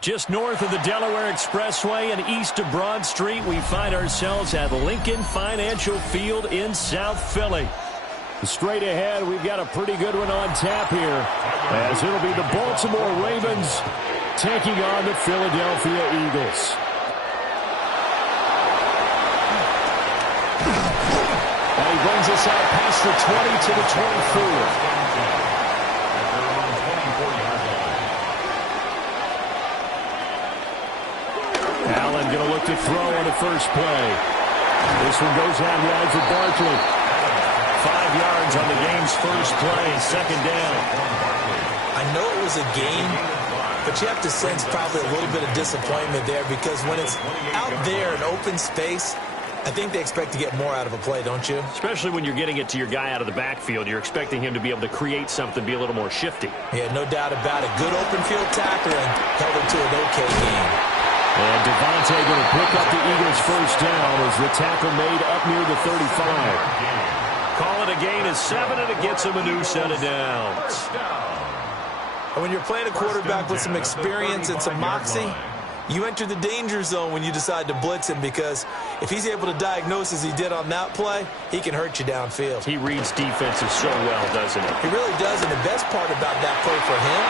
Just north of the Delaware Expressway and east of Broad Street, we find ourselves at Lincoln Financial Field in South Philly. Straight ahead, we've got a pretty good one on tap here, as it'll be the Baltimore Ravens taking on the Philadelphia Eagles. And he brings us out past the 20 to the 24. Allen going to look to throw on the first play. This one goes out wide for Barkley. 5 yards on the game's first play, second down. I know it was a game, but you have to sense probably a little bit of disappointment there, because when it's out there in open space, I think they expect to get more out of a play, don't you? Especially when you're getting it to your guy out of the backfield. You're expecting him to be able to create something, be a little more shifty. Yeah, no doubt about it. Good open field tackler and held it to an okay game. And Devontae going to pick up the Eagles' first down as the tackle made up near the 35. Call it a gain of 7, and it gets him a new set of downs. And when you're playing a quarterback with some experience and some moxie, you enter the danger zone when you decide to blitz him, because if he's able to diagnose as he did on that play, he can hurt you downfield. He reads defenses so well, doesn't he? He really does, and the best part about that play for him,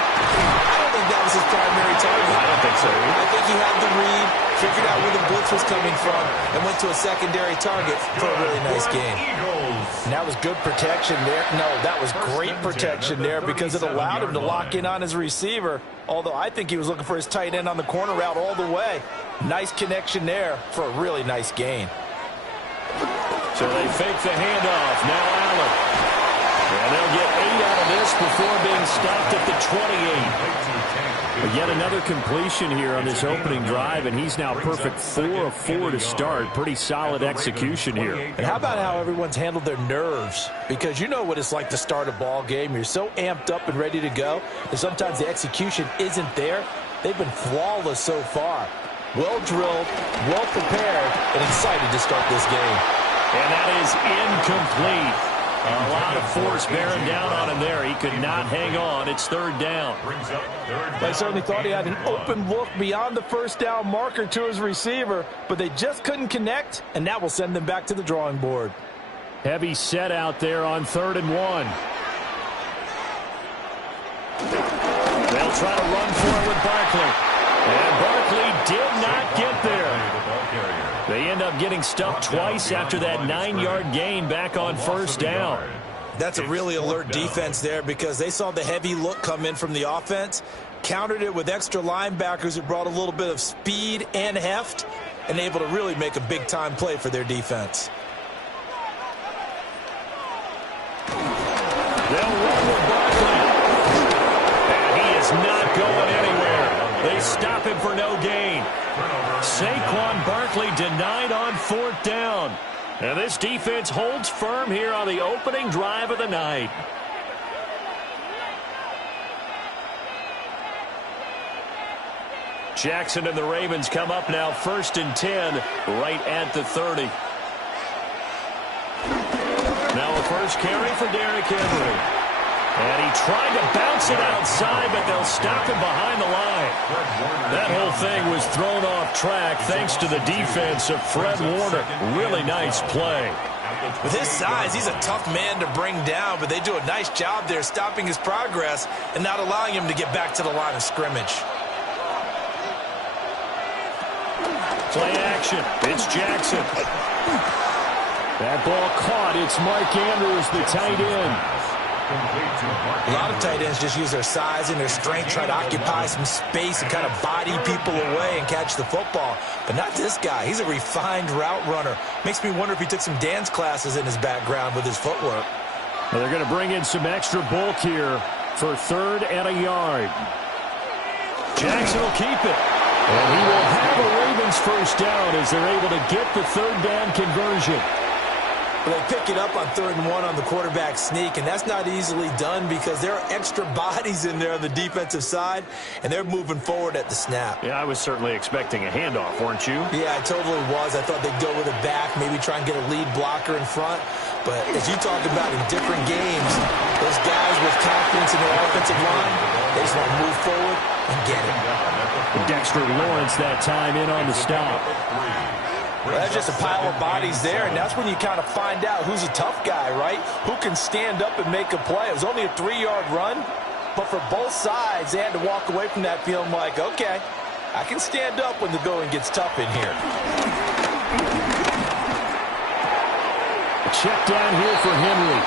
I don't think that was his primary target. I don't think so. I think he had the read, figured out where the blitz was coming from, and went to a secondary target for a really nice game. And that was good protection there. No, that was great protection there, because it allowed him to lock in on his receiver. Although I think he was looking for his tight end on the corner route all the way. Nice connection there for a really nice gain. So they fake the handoff. Now Allen. And they'll get 8 out of this before being stopped at the 28. But yet another completion here on this opening drive, and he's now perfect 4 of 4 to start. Pretty solid execution here. And how about how everyone's handled their nerves? Because you know what it's like to start a ball game. You're so amped up and ready to go, and sometimes the execution isn't there. They've been flawless so far. Well drilled, well prepared, and excited to start this game. And that is incomplete. A lot of force bearing down on him there. He could not hang on. It's third down. I certainly thought he had an open look beyond the first down marker to his receiver, but they just couldn't connect, and that will send them back to the drawing board. Heavy set out there on 3rd and 1. They'll try to run for it with Barkley. And Barkley did not get there. They end up getting stuffed twice after that 9-yard gain back on first down. That's a really alert defense there, because they saw the heavy look come in from the offense, countered it with extra linebackers who brought a little bit of speed and heft, and able to really make a big-time play for their defense. They'll run with Barkley. And he is not going anywhere. They stop him for no gain. Saquon Barkley denied on 4th down. And this defense holds firm here on the opening drive of the night. Jackson and the Ravens come up now 1st and 10 right at the 30. Now a first carry for Derrick Henry. And he tried to bounce it outside, but they'll stop him behind the line. That whole thing was thrown off track thanks to the defense of Fred Warner. Really nice play. With his size, he's a tough man to bring down, but they do a nice job there stopping his progress and not allowing him to get back to the line of scrimmage. Play action. It's Jackson. That ball caught. It's Mark Andrews, the tight end. A lot of tight ends just use their size and their strength, try to occupy some space and kind of body people away and catch the football. But not this guy. He's a refined route runner. Makes me wonder if he took some dance classes in his background with his footwork. Well, they're going to bring in some extra bulk here for 3rd and a yard. Jackson will keep it. And he will have a Ravens first down as they're able to get the 3rd down conversion. Well, they pick it up on 3rd and 1 on the quarterback sneak, and that's not easily done because there are extra bodies in there on the defensive side, and they're moving forward at the snap. Yeah, I was certainly expecting a handoff, weren't you? Yeah, I totally was. I thought they'd go with it back, maybe try and get a lead blocker in front. But as you talked about in different games, those guys with confidence in their offensive line, They just want to move forward and get it. Dexter Lawrence that time in on the stop. Well, that's just a pile of bodies there, and that's when you kind of find out who's a tough guy, right? Who can stand up and make a play. It was only a 3-yard run, but for both sides, they had to walk away from that feeling like, okay, I can stand up when the going gets tough in here. Check down here for Henry.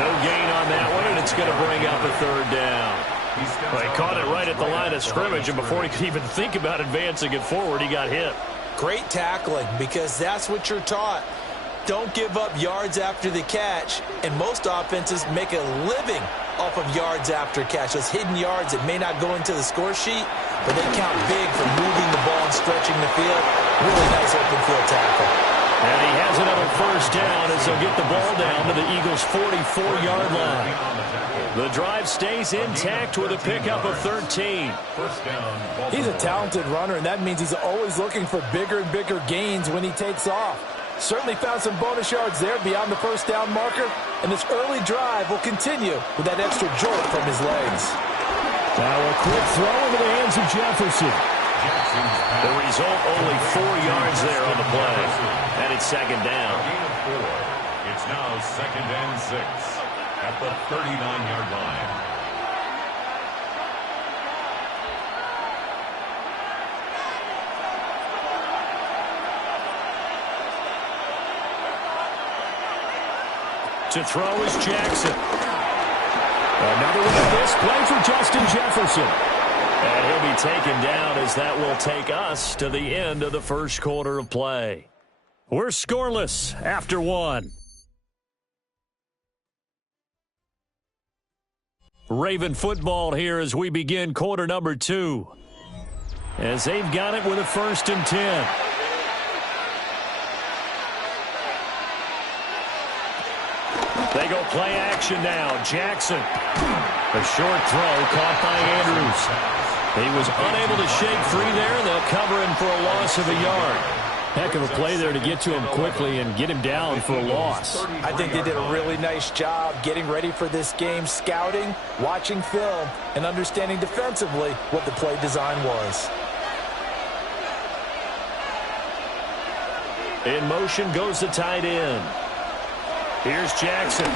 No gain on that one, and it's going to bring up a third down. Well, he caught it right at the line of scrimmage, and before he could even think about advancing it forward, he got hit. Great tackling, because that's what you're taught. Don't give up yards after the catch, and most offenses make a living off of yards after catch. Those hidden yards that may not go into the score sheet, but they count big for moving the ball and stretching the field. Really nice open field tackle. And he has another first down as they'll get the ball down to the Eagles' 44-yard line. The drive stays intact with a pickup of 13. He's a talented runner, and that means he's always looking for bigger and bigger gains when he takes off. Certainly found some bonus yards there beyond the first down marker, and this early drive will continue with that extra jolt from his legs. Now a quick throw into the hands of Jefferson. The result, only 4 yards there on the play. And it's second down. It's now 2nd and 6 at the 39-yard line. To throw is Jackson. Another one of this play for Justin Jefferson. And he'll be taken down as that will take us to the end of the first quarter of play. We're scoreless after one. Raven football here as we begin quarter number 2. As they've got it with a 1st and 10. They go play action now. Jackson. A short throw caught by Andrews. He was unable to shake free there, and they'll cover him for a loss of a yard. Heck of a play there to get to him quickly and get him down for a loss. I think they did a really nice job getting ready for this game, scouting, watching film, and understanding defensively what the play design was. In motion goes the tight end. Here's Jackson.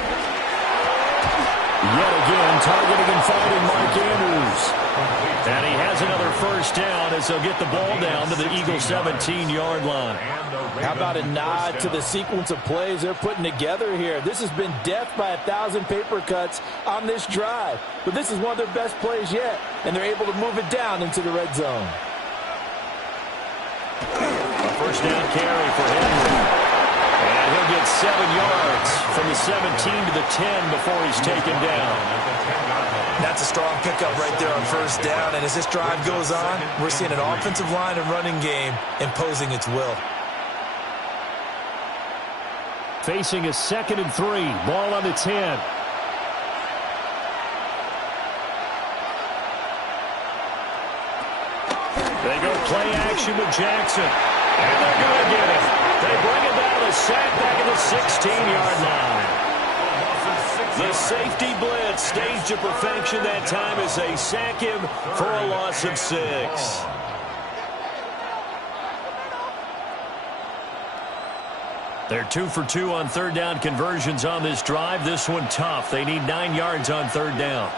Yet again, targeting and finding Mark Andrews. And he has another first down as they'll get the ball down to the Eagles' 17-yard line. How about a nod to the sequence of plays they're putting together here? This has been death by 1,000 paper cuts on this drive. But this is one of their best plays yet, and they're able to move it down into the red zone. A first down carry for Henry. And he'll get 7 yards from the 17 to the 10 before he's taken down. That's a strong pickup right there on first down. And as this drive goes on, we're seeing an offensive line and running game imposing its will. Facing a 2nd and 3. Ball on the 10. They go play action with Jackson. And they're going to get it. They bring it down, a sack back at the 16-yard line. The safety blitz staged to perfection that time as they sack him for a loss of 6. They're 2 for 2 on third down conversions on this drive. This one tough. They need 9 yards on third down.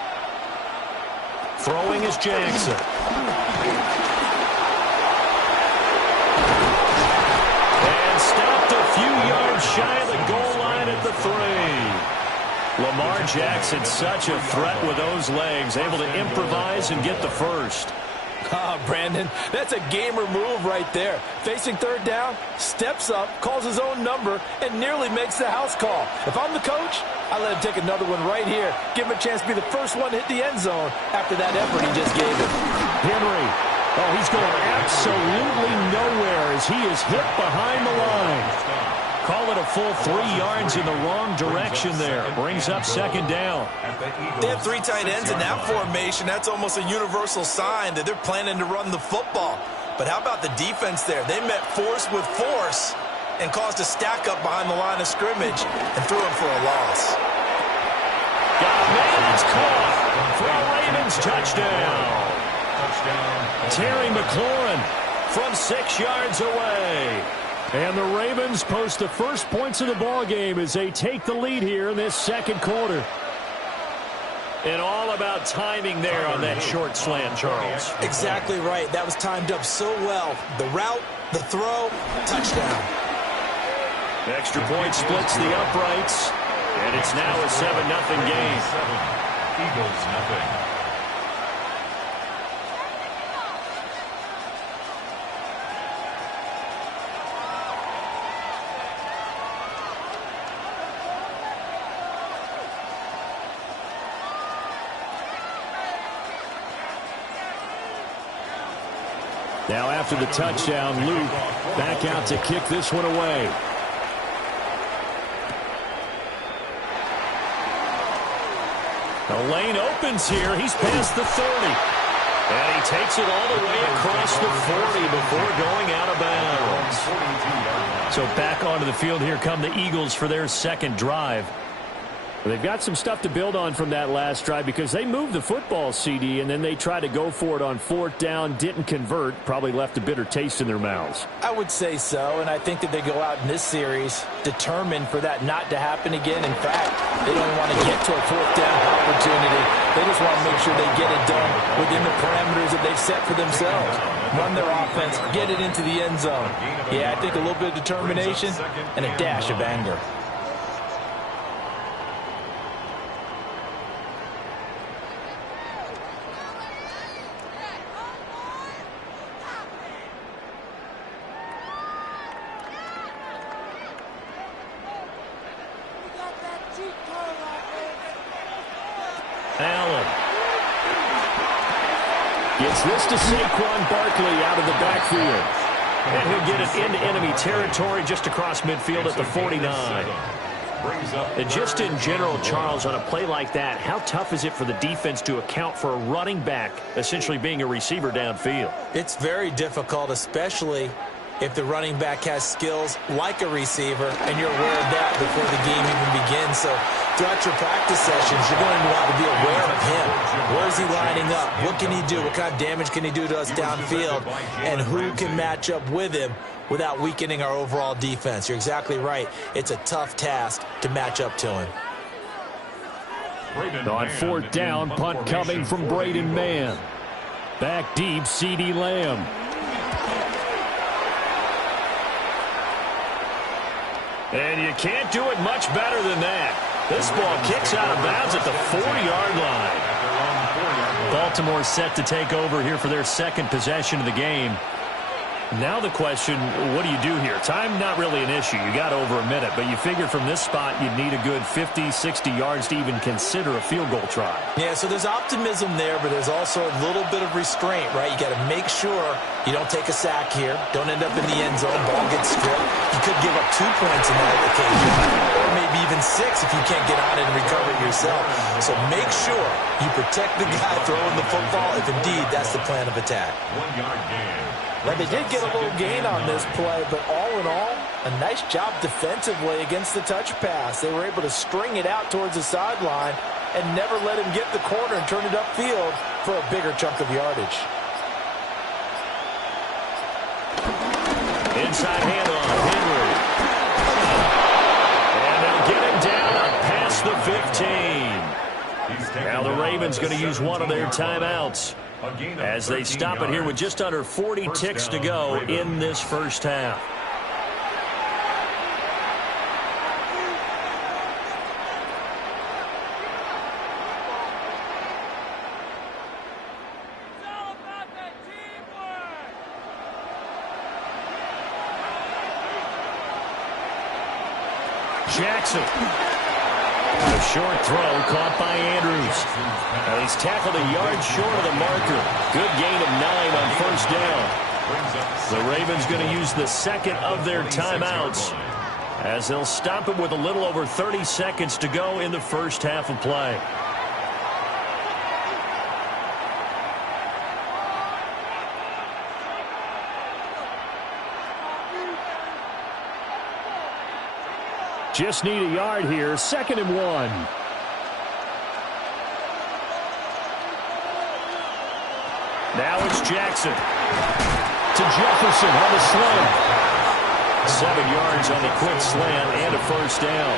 Throwing is Jackson. Shy of the goal line at the 3. Lamar Jackson, such a threat with those legs, able to improvise and get the first. Brandon, that's a gamer move right there. Facing third down, steps up, calls his own number, and nearly makes the house call. If I'm the coach, I let him take another one right here. Give him a chance to be the first one to hit the end zone after that effort he just gave him. Henry. Oh, he's going absolutely nowhere as he is hit behind the line. Call it a full 3 yards in the wrong direction there. Brings up second down. They have 3 tight ends in that formation. That's almost a universal sign that they're planning to run the football. But how about the defense there? They met force with force and caused a stack up behind the line of scrimmage and threw him for a loss. Got a man that's caught for a Raven Ravens touchdown. Terry McLaurin from 6 yards away. And the Ravens post the first points of the ball game as they take the lead here in this second quarter. And all about timing there on that short slant, Charles. Exactly right. That was timed up so well. The route, the throw, touchdown. Extra point splits the uprights. And it's now a 7-0 game. Eagles nothing. Now after the touchdown, Luke back out to kick this one away. The lane opens here. He's past the 30. And he takes it all the way across the 40 before going out of bounds. So back onto the field here come the Eagles for their second drive. They've got some stuff to build on from that last drive because they moved the football, CD, and then they tried to go for it on fourth down, didn't convert, probably left a bitter taste in their mouths. I would say so, and I think that they go out in this series determined for that not to happen again. In fact, they don't want to get to a fourth down opportunity. They just want to make sure they get it done within the parameters that they've set for themselves. Run their offense, get it into the end zone. Yeah, I think a little bit of determination and a dash of anger. Allen gets this to Saquon Barkley out of the backfield. And he'll get it into enemy territory just across midfield at the 49. And just in general, Charles, on a play like that, how tough is it for the defense to account for a running back essentially being a receiver downfield? It's very difficult, especially if the running back has skills like a receiver, and you're aware of that before the game even begins. So throughout your practice sessions, you're going to want to be aware of him. Where is he lining up? What can he do? What kind of damage can he do to us downfield? And who can match up with him without weakening our overall defense? You're exactly right. It's a tough task to match up to him. On fourth down, punt coming from Braden Mann. Back deep, CeeDee Lamb. And you can't do it much better than that. This ball kicks out of bounds at the 40-yard line. Baltimore set to take over here for their second possession of the game. Now the question, what do you do here? Time not really an issue. You got over a minute, but you figure from this spot you'd need a good 50, 60 yards to even consider a field goal try. Yeah, so there's optimism there, but there's also a little bit of restraint, right? You got to make sure you don't take a sack here. Don't end up in the end zone. Ball gets stripped. You could give up 2 points in that occasion, or maybe even 6 if you can't get on it and recover it yourself. So make sure you protect the guy throwing the football if indeed that's the plan of attack. 1 yard gain. Now, they did get a little gain on this play, but all in all, a nice job defensively against the touch pass. They were able to string it out towards the sideline and never let him get the corner and turn it upfield for a bigger chunk of yardage. Inside handoff, Henry. And they'll get him down past the 15. Now the Ravens going to use one of their timeouts as they stop it here with just under 40 ticks to go in this first half. Jackson. A short throw caught by Andrews. And he's tackled a yard short of the marker. Good gain of 9 on first down. The Ravens going to use the second of their timeouts as they'll stop it with a little over 30 seconds to go in the first half of play. Just need a yard here. 2nd and 1. Now it's Jackson. To Jefferson on the slant. 7 yards on the quick slant and a first down.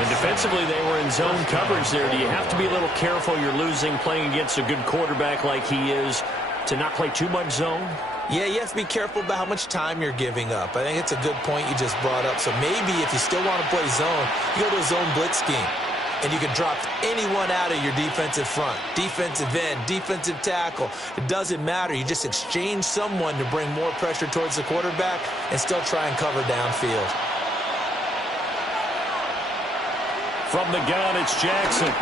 And defensively, they were in zone coverage there. Do you have to be a little careful? You're losing playing against a good quarterback like he is to not play too much zone? Yeah, you have to be careful about how much time you're giving up. I think it's a good point you just brought up. So maybe if you still want to play zone, you go to a zone blitz scheme. And you can drop anyone out of your defensive front. Defensive end, defensive tackle. It doesn't matter. You just exchange someone to bring more pressure towards the quarterback and still try and cover downfield. From the gun, it's Jackson.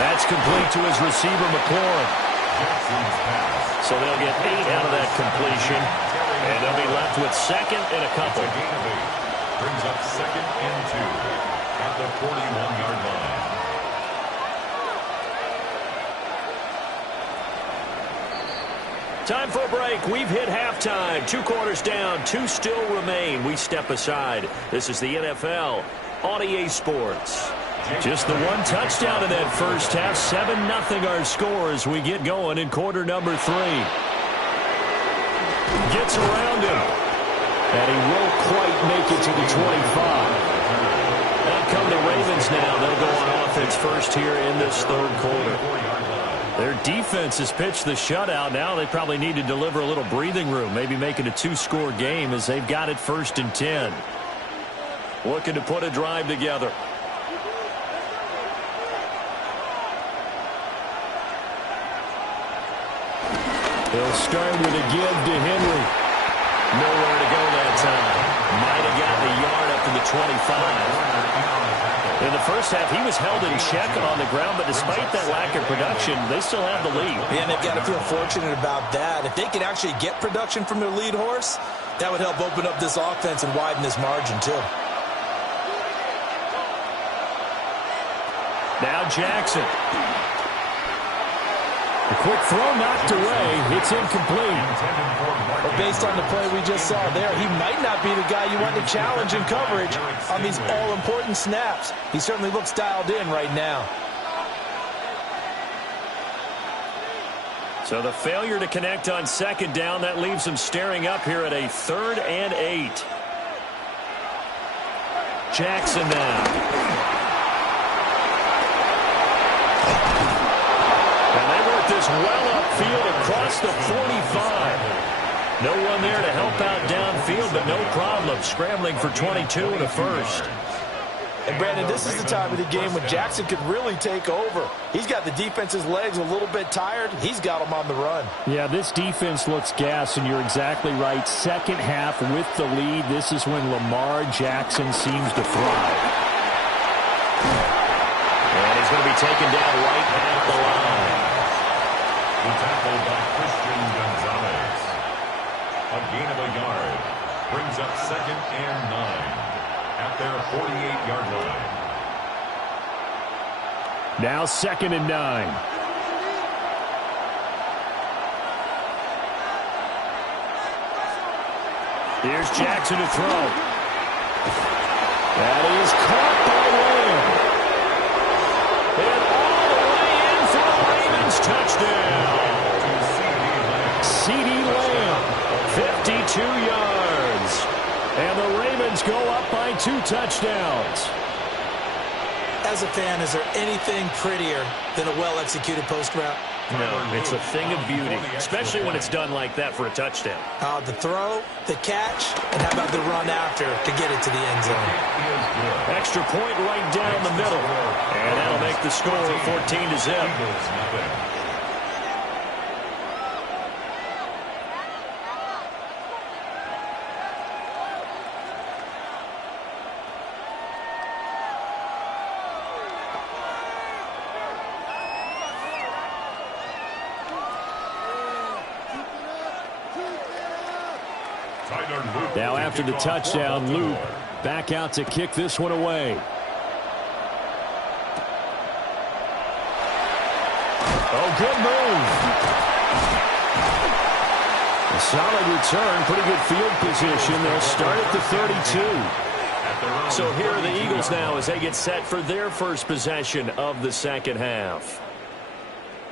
That's complete to his receiver, McLaurin. So they'll get 8 out of that completion. And they'll be left with second and a couple. Brings up 2nd and 2 at the 41-yard line. Time for a break. We've hit halftime. 2 quarters down. 2 still remain. We step aside. This is the NFL on EA Sports. Just the 1 touchdown in that first half. 7-0 our score as we get going in quarter number 3. Gets around him. And he won't quite make it to the 25. Out come the Ravens now. They'll go on offense first here in this 3rd quarter. Their defense has pitched the shutout. Now they probably need to deliver a little breathing room, maybe make it a 2-score game as they've got it 1st and 10. Looking to put a drive together. They'll start with a give to Henry. Nowhere to go that time. Might have gotten a yard up to the 25. In the first half, he was held in check on the ground, but despite that lack of production, they still have the lead. And they've got to feel fortunate about that. If they can actually get production from their lead horse, that would help open up this offense and widen this margin, too. Now Jackson. A quick throw knocked away. It's incomplete. But based on the play we just saw there, he might not be the guy you want to challenge in coverage on these all-important snaps. He certainly looks dialed in right now. So the failure to connect on 2nd down, that leaves them staring up here at a 3rd and 8. Jackson now. This well upfield across the 45. No one there to help out downfield, but no problem. Scrambling for 22 and a first. And, Brandon, this is the time of the game when Jackson could really take over. He's got the defense's legs a little bit tired. He's got them on the run. Yeah, this defense looks gassed, and you're exactly right. 2nd half with the lead. This is when Lamar Jackson seems to thrive. And he's going to be taken down right at the line. The tackle by Christian Gonzalez. A gain of a yard. Brings up 2nd and 9 at their 48-yard line. Now 2nd and 9. Here's Jackson to throw. That is caught by Lamb. And all the way in for the Ravens touchdown. CeeDee Lamb, 52 yards. And the Ravens go up by 2 touchdowns. As a fan, is there anything prettier than a well-executed post route? No, it's a thing of beauty, especially when it's done like that for a touchdown. The throw, the catch, and how about the run after to get it to the end zone? Extra point right down the middle. And that'll make the score 14-0. Now after the touchdown, Luke back out to kick this one away. Oh, good move. A solid return, pretty good field position. They'll start at the 32. So here are the Eagles now as they get set for their first possession of the 2nd half.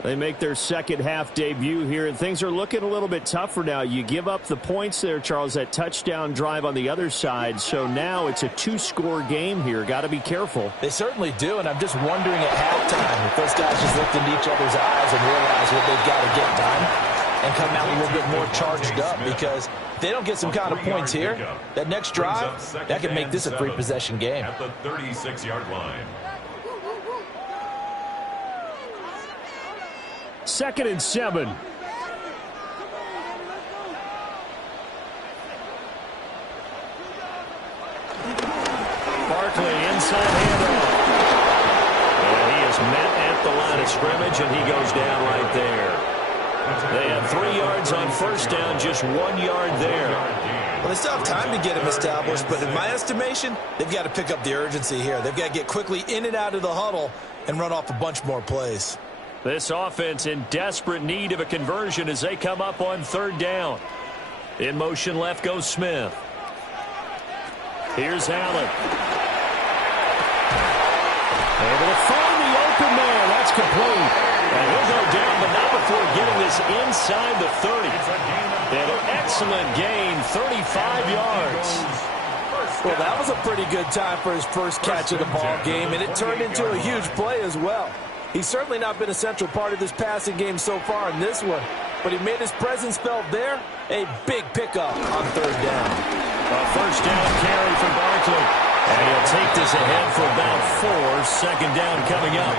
They make their second half debut here, and things are looking a little bit tougher now. You give up the points there, Charles, that touchdown drive on the other side. So now it's a two-score game here. Got to be careful. They certainly do, and I'm just wondering at halftime if those guys just looked into each other's eyes and realize what they've got to get done and come out a little bit more charged up, because if they don't get some kind of points here, that next drive, that could make this a three-possession game. At the 36-yard line. 2nd and 7. Barkley inside handoff. And he is met at the line of scrimmage, and he goes down right there. They have 3 yards on first down, just 1 yard there. Well, they still have time to get him established, but in my estimation, they've got to pick up the urgency here. They've got to get quickly in and out of the huddle and run off a bunch more plays. This offense in desperate need of a conversion as they come up on 3rd down. In motion left goes Smith. Here's Allen. Able to find the open man. That's complete. And he'll go down, but not before getting this inside the 30. An excellent gain, 35 yards. Well, that was a pretty good time for his first catch of the ball game, and it turned into a huge play as well. He's certainly not been a central part of this passing game so far in this one, but he made his presence felt there. A big pickup on 3rd down. A first down carry for Barkley. And he'll take this ahead for about 4. 2nd down coming up.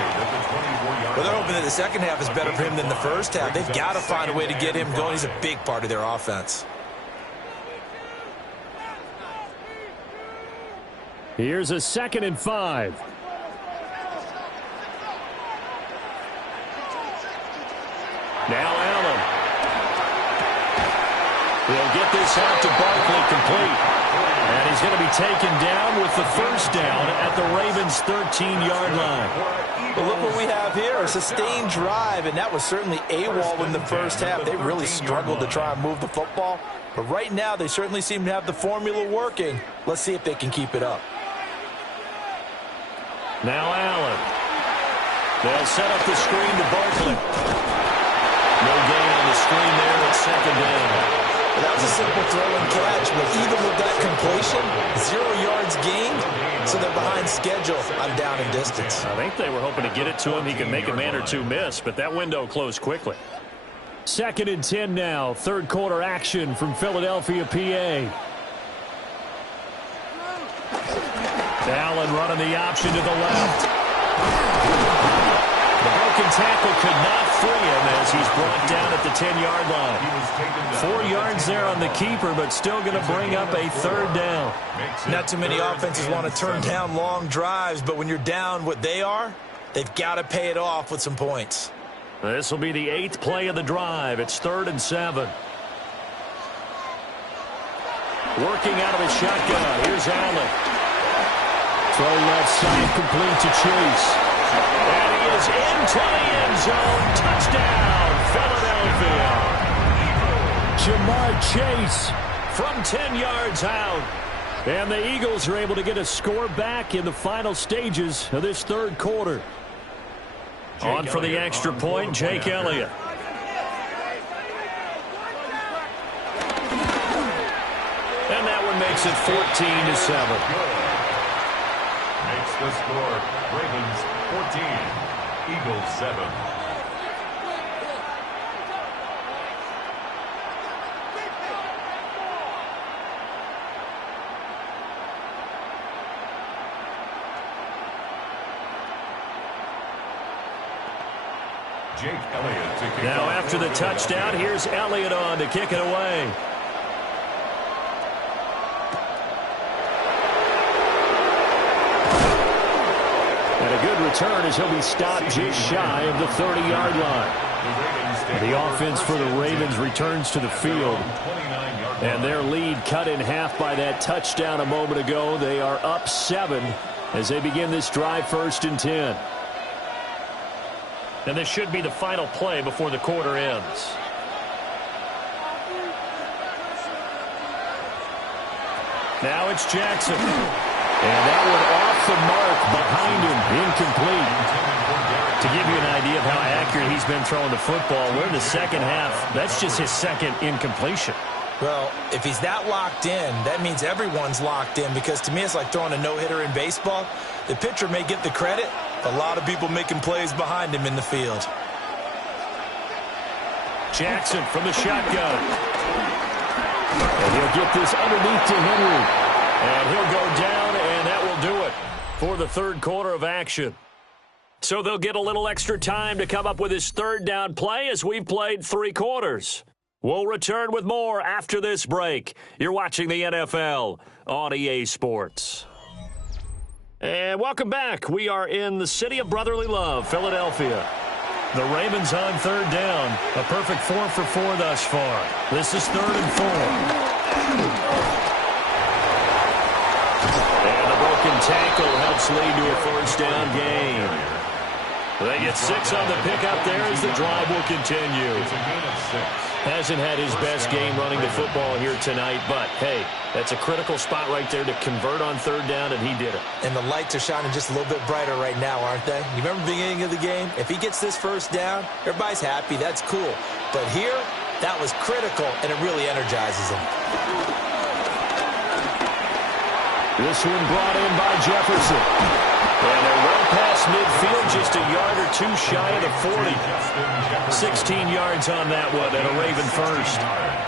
Well, they're hoping that the second half is better for him than the first half. They've got to find a way to get him going. He's a big part of their offense. Here's a 2nd and 5. Now Allen. He'll get this out to Barkley complete. And he's going to be taken down with the first down at the Ravens' 13-yard line. But look what we have here, a sustained drive, and that was certainly AWOL in the first half. They really struggled to try and move the football. But right now, they certainly seem to have the formula working. Let's see if they can keep it up. Now Allen. They'll set up the screen to Barkley. No gain on the screen there at 2nd down. Well, that was a simple throw and catch, but even with that completion, 0 yards gained, so they're behind schedule on down and distance. I think they were hoping to get it to him. He could make a man or two miss, but that window closed quickly. 2nd and 10 now. 3rd quarter action from Philadelphia, PA. Allen running the option to the left. The broken tackle could not free him as he's brought down at the 10-yard line. 4 yards there on the keeper, but still going to bring up a 3rd down. Not too many offenses want to turn down long drives, but when you're down what they are, they've got to pay it off with some points. This will be the 8th play of the drive. It's 3rd and 7. Working out of a shotgun. Here's Allen. Throw left side complete to Chase. And he is into the end zone. Touchdown, Philadelphia. Jamar Chase from 10 yards out. And the Eagles are able to get a score back in the final stages of this 3rd quarter. On for the extra point, Jake Elliott. And that one makes it 14-7. Makes the score Ravens 14, Eagles 7. Jake Elliott to kick Now off. after the touchdown, here's Elliott on to kick it away. And a good return as he'll be stopped just shy of the 30-yard line. The offense for the Ravens returns to the field. And their lead cut in half by that touchdown a moment ago. They are up 7 as they begin this drive 1st and 10. And this should be the final play before the quarter ends. Now it's Jackson. And that one off the mark behind him. Incomplete. To give you an idea of how accurate he's been throwing the football, we're in the second half. That's just his second incompletion. Well, if he's that locked in, that means everyone's locked in, because to me it's like throwing a no-hitter in baseball. The pitcher may get the credit, a lot of people making plays behind him in the field. Jackson from the shotgun. And he'll get this underneath to Henry. And he'll go down, and that will do it for the third quarter of action. So they'll get a little extra time to come up with his third down play as we've played 3 quarters. We'll return with more after this break. You're watching the NFL on EA Sports. And welcome back. We are in the city of brotherly love, Philadelphia. The Ravens on third down. A perfect 4 for 4 thus far. This is 3rd and 4. And the broken tackle helps lead to a first down gain. They get 6 on the pickup there as the drive will continue. It's a gain of 6. Hasn't had his best game running the football here tonight, but, hey, that's a critical spot right there to convert on third down, and he did it. And the lights are shining just a little bit brighter right now, aren't they? You remember the beginning of the game? If he gets this first down, everybody's happy. That's cool. But here, that was critical, and it really energizes him. This one brought in by Jefferson. And they're well past midfield, just a yard or 2 shy of the 40. 16 yards on that one, and a Raven first.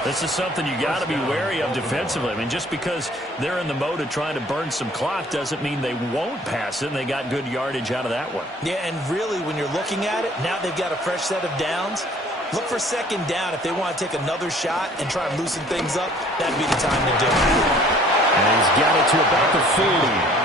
This is something you got to be wary of defensively. I mean, just because they're in the mode of trying to burn some clock doesn't mean they won't pass it, and they got good yardage out of that one. Yeah, and really, when you're looking at it, now they've got a fresh set of downs. Look for second down if they want to take another shot and try and loosen things up. That'd be the time to do it. And he's got it to about the 40.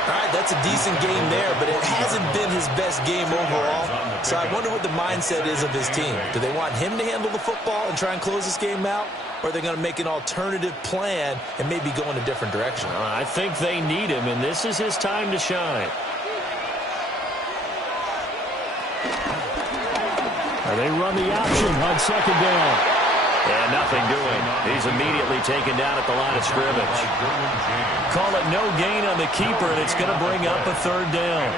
All right, that's a decent game there, but it hasn't been his best game overall. So I wonder what the mindset is of his team. Do they want him to handle the football and try and close this game out? Or are they going to make an alternative plan and maybe go in a different direction? I think they need him, and this is his time to shine. They run the option on second down. And nothing doing. He's immediately taken down at the line of scrimmage. Call it no gain on the keeper, and it's going to bring up a third down.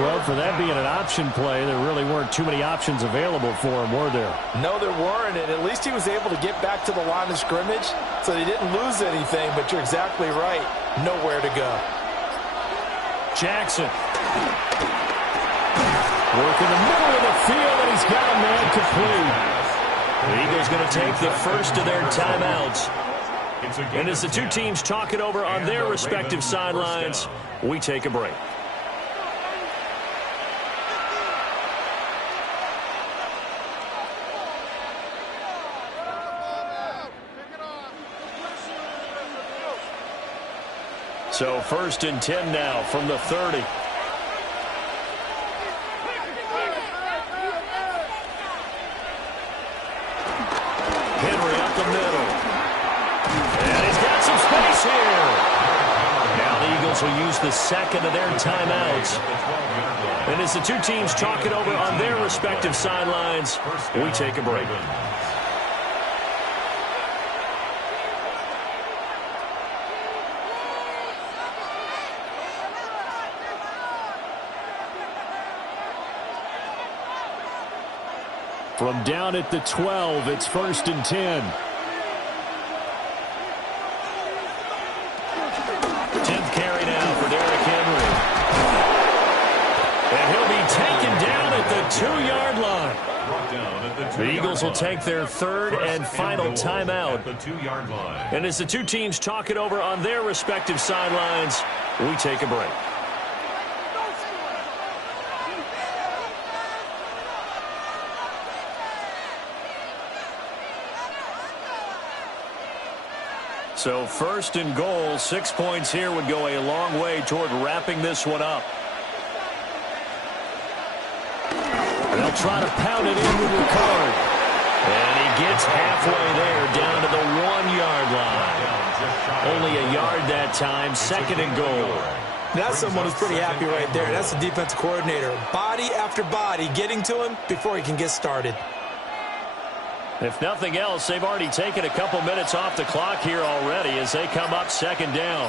Well, for that being an option play, there really weren't too many options available for him, were there? No, there weren't, and at least he was able to get back to the line of scrimmage, so he didn't lose anything, but you're exactly right. Nowhere to go. Jackson. Working the middle of the field, and he's got a man complete. The Eagles going to take the first of their timeouts. And as the two teams talk it over on their respective sidelines, we take a break. So 1st and 10 now from the 30. Henry up the middle. And he's got some space here. Now the Eagles will use the second of their timeouts. And as the two teams talk it over on their respective sidelines, we take a break. From down at the 12, it's 1st and 10. 10th carry now for Derrick Henry. And he'll be taken down at the 2-yard line. The Eagles will take their third and final timeout. And as the two teams talk it over on their respective sidelines, we take a break. So 1st and goal, 6 points here would go a long way toward wrapping this one up. They'll try to pound it in with Ricard. And he gets halfway there down to the 1-yard line. Only a yard that time, 2nd and goal. That's someone who's pretty happy right there. That's the defensive coordinator. Body after body getting to him before he can get started. If nothing else, they've already taken a couple minutes off the clock here already as they come up 2nd down.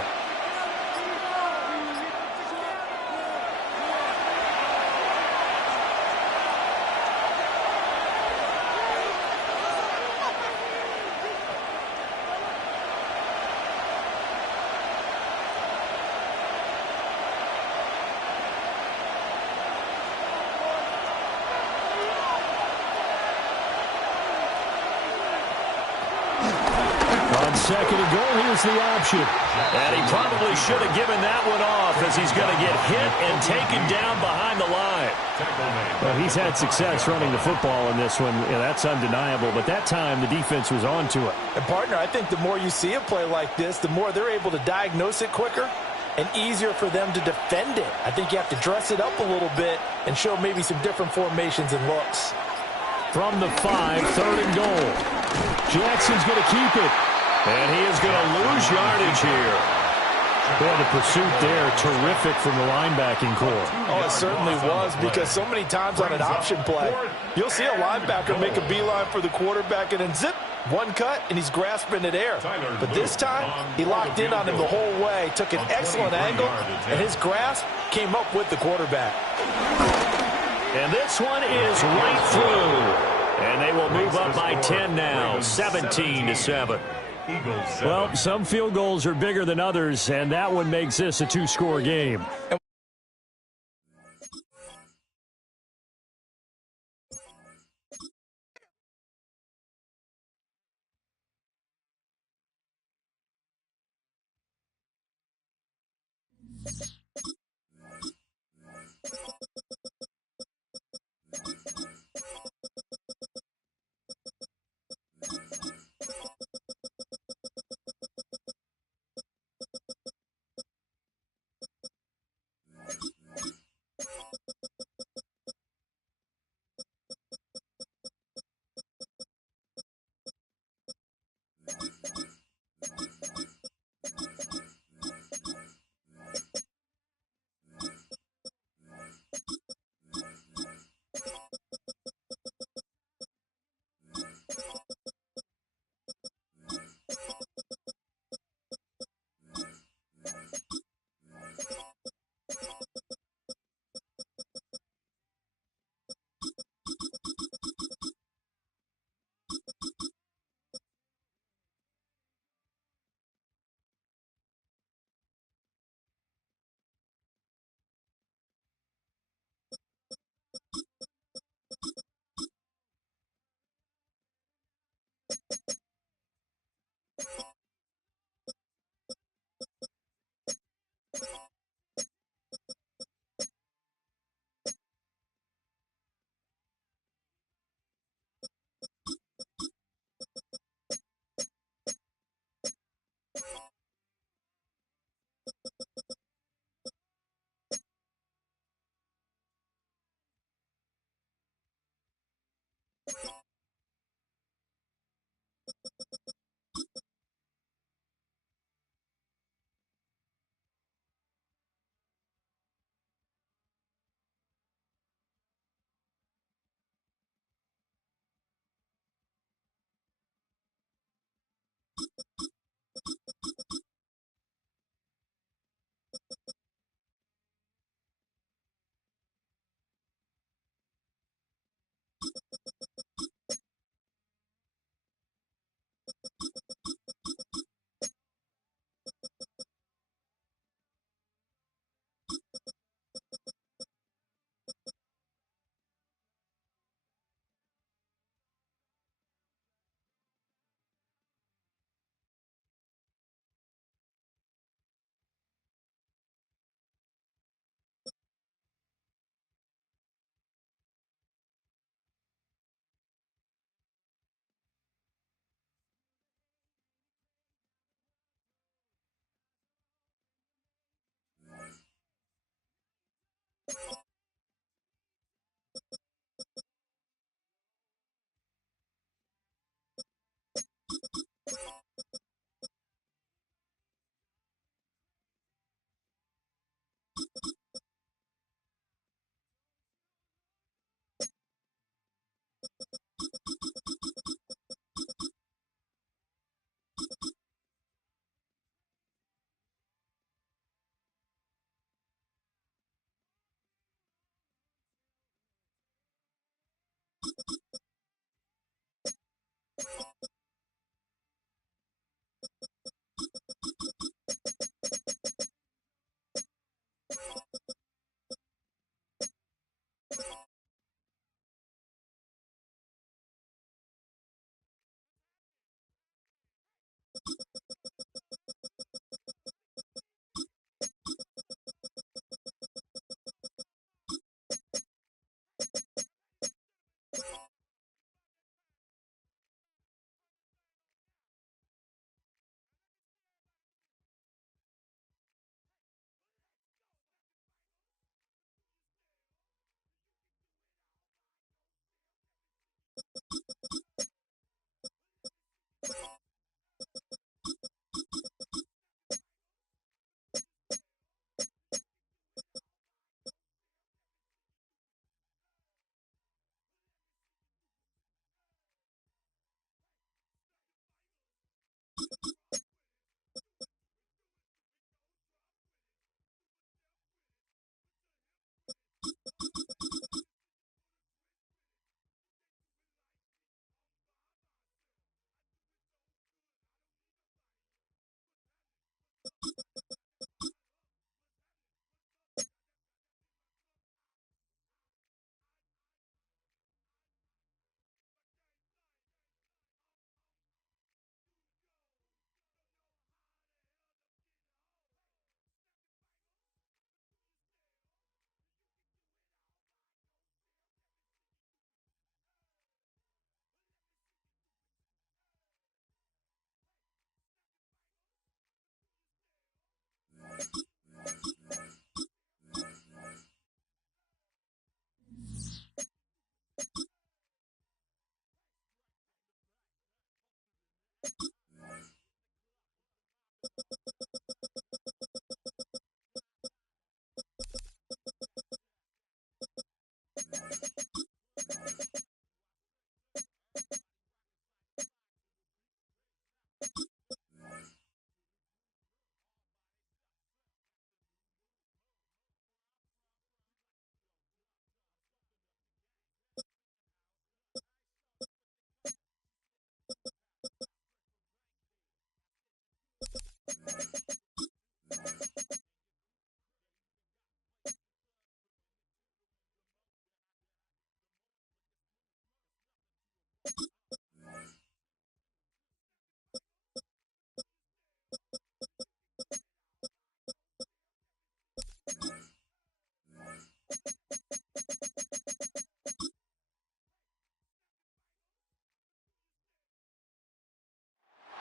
2nd and goal. Here's the option. And he probably should have given that one off as he's going to get hit and taken down behind the line. Well, he's had success running the football in this one. Yeah, that's undeniable. But that time, the defense was on to it. And, partner, I think the more you see a play like this, the more they're able to diagnose it quicker and easier for them to defend it. I think you have to dress it up a little bit and show maybe some different formations and looks. From the 5, 3rd and goal. Jackson's going to keep it. And he is going to lose yardage here. Boy, the pursuit there, terrific from the linebacking core. Oh, it certainly was, because so many times on an option play, you'll see a linebacker make a beeline for the quarterback and then zip, one cut, and he's grasping at air. But this time, he locked in on him the whole way, took an excellent angle, and his grasp came up with the quarterback. And this one is right through. And they will move up by 10 now, 17-7. Well, some field goals are bigger than others, and that one makes this a 2-score game.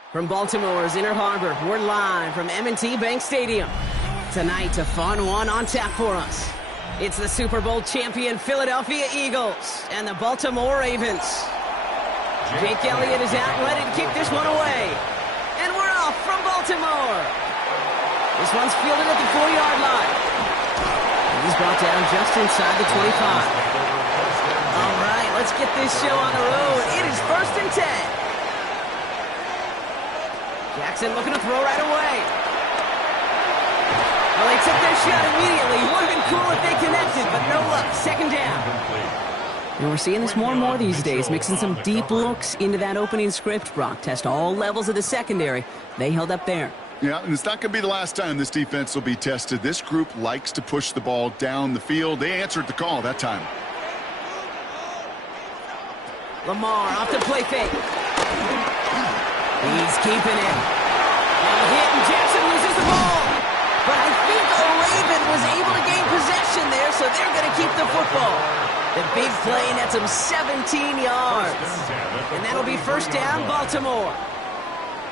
From Baltimore's Inner Harbor, we're live from M&T Bank Stadium. Tonight, a fun one on tap for us. It's the Super Bowl champion Philadelphia Eagles and the Baltimore Ravens. Jake Elliott is out ready to kick this one away. And we're off from Baltimore. This one's fielded at the 4-yard line. And he's brought down just inside the 25. All right, let's get this show on the road. It is 1st and 10. Jackson looking to throw right away. Well, they took their shot immediately. Would have been cool if they connected, but no luck. 2nd down. And we're seeing this more and more these days, mixing some deep looks into that opening script. Brock test all levels of the secondary. They held up there. Yeah, and it's not going to be the last time this defense will be tested. This group likes to push the ball down the field. They answered the call that time. Lamar off the play fake. He's keeping it. And hit, and Jackson loses the ball. But I think Raven was able to gain possession there, so they're going to keep the football. The big play nets him 17 yards. And that'll be 1st down, Baltimore.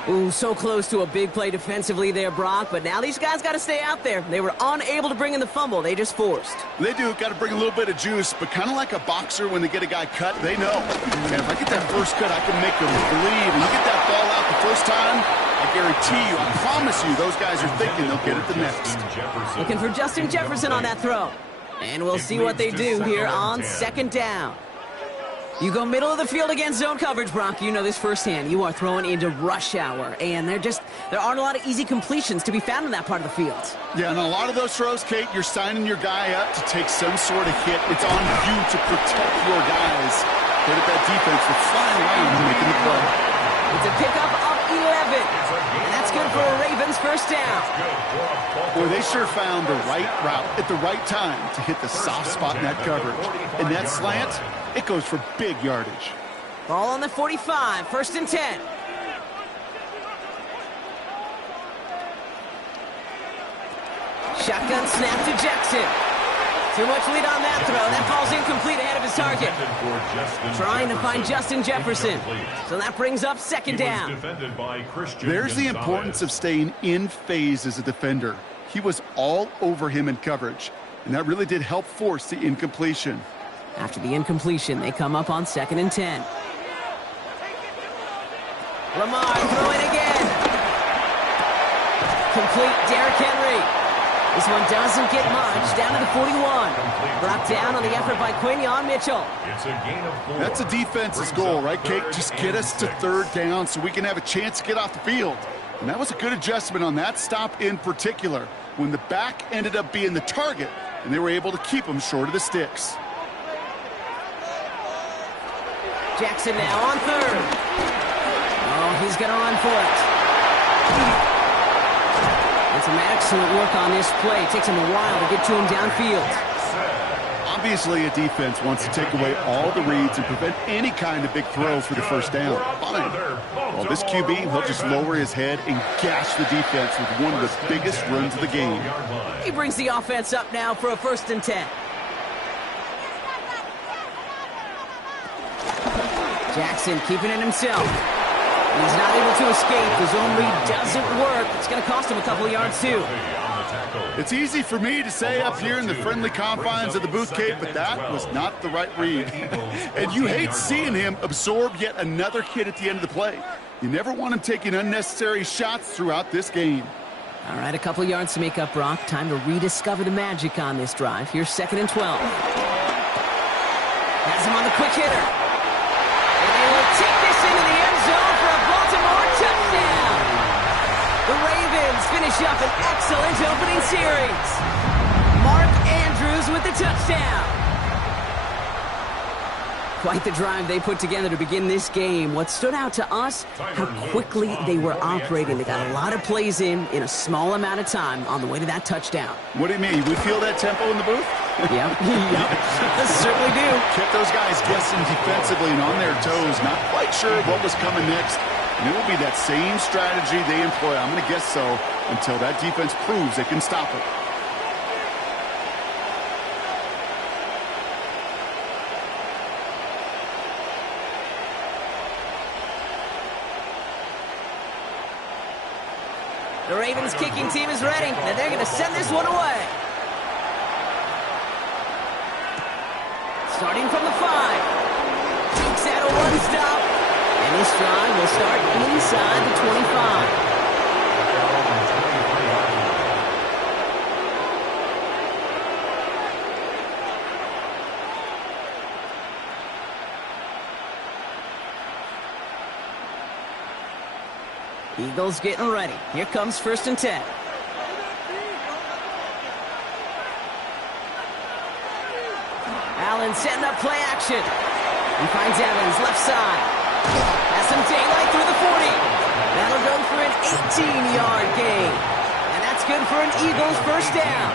Ooh, so close to a big play defensively there, Brock, but now these guys got to stay out there. They were unable to bring in the fumble. They just forced. They do. Got to bring a little bit of juice, but kind of like a boxer when they get a guy cut, they know. And if I get that first cut, I can make them bleed. And you get that ball out the first time, I guarantee you, I promise you, those guys are thinking they'll get it the next. Looking for Justin Jefferson on that throw. And we'll see what they do here on 2nd down. You go middle of the field against zone coverage, Brock. You know this firsthand. You are throwing into rush hour, and there aren't a lot of easy completions to be found in that part of the field. Yeah, and a lot of those throws, Kate, you're signing your guy up to take some sort of hit. It's on you to protect your guys. But at that defense, they're flying around and making the play. It's a pickup of 11, and that's good for a Ravens 1st down. Boy, they sure found the right route at the right time to hit the soft spot in that coverage. And that slant, it goes for big yardage. Ball on the 45, 1st and 10. Shotgun snap to Jackson. Too much lead on that throw. That ball's incomplete ahead of his target. Trying to find Justin Jefferson. So that brings up 2nd down. There's the importance of staying in phase as a defender. He was all over him in coverage, and that really did help force the incompletion. After the incompletion, they come up on 2nd and 10. Lamar throwing again. Complete Derrick Henry. This one doesn't get much. Down to the 41. Brought down on the effort by Quinyon Mitchell. That's a defense's goal, right, Kate? Just get us to 3rd down so we can have a chance to get off the field. And that was a good adjustment on that stop in particular, when the back ended up being the target, and they were able to keep him short of the sticks. Jackson now on 3rd. Oh, he's going to run for it. And some excellent work on this play. It takes him a while to get to him downfield. Obviously, a defense wants to take away all the reads and prevent any kind of big throw for the 1st down. Fine. Well, this QB, he'll just lower his head and gash the defense with one of the biggest runs of the game. He brings the offense up now for a 1st and 10. Jackson keeping it himself. He's not able to escape. The zone read doesn't work. It's going to cost him a couple of yards, too. It's easy for me to say up here in the friendly confines of the booth, Kate, but that was not the right read. And you hate seeing him absorb yet another hit at the end of the play. You never want him taking unnecessary shots throughout this game. All right, a couple of yards to make up, Brock. Time to rediscover the magic on this drive. Here's 2nd and 12. Has him on the quick hitter. And they will take this into the end zone for a Baltimore touchdown. The Ravens finish up an excellent opening series. Mark Andrews with the touchdown. Quite the drive they put together to begin this game. What stood out to us, how quickly they were operating. They got a lot of plays in a small amount of time on the way to that touchdown. What do you mean? We feel that tempo in the booth? Yep. Certainly do. Kept those guys guessing defensively and on their toes, not quite sure what was coming next. And it will be that same strategy they employ, I'm going to guess so, until that defense proves they can stop it. The Ravens kicking team is ready, and they're going to send this one away. Starting from the 5. Takes out a one-stop. And this drive will start inside the 25. Eagles getting ready. Here comes 1st and 10. Allen setting up play action. He finds Evans left side. Has some daylight through the 40. That'll go for an 18-yard gain. And that's good for an Eagles first down.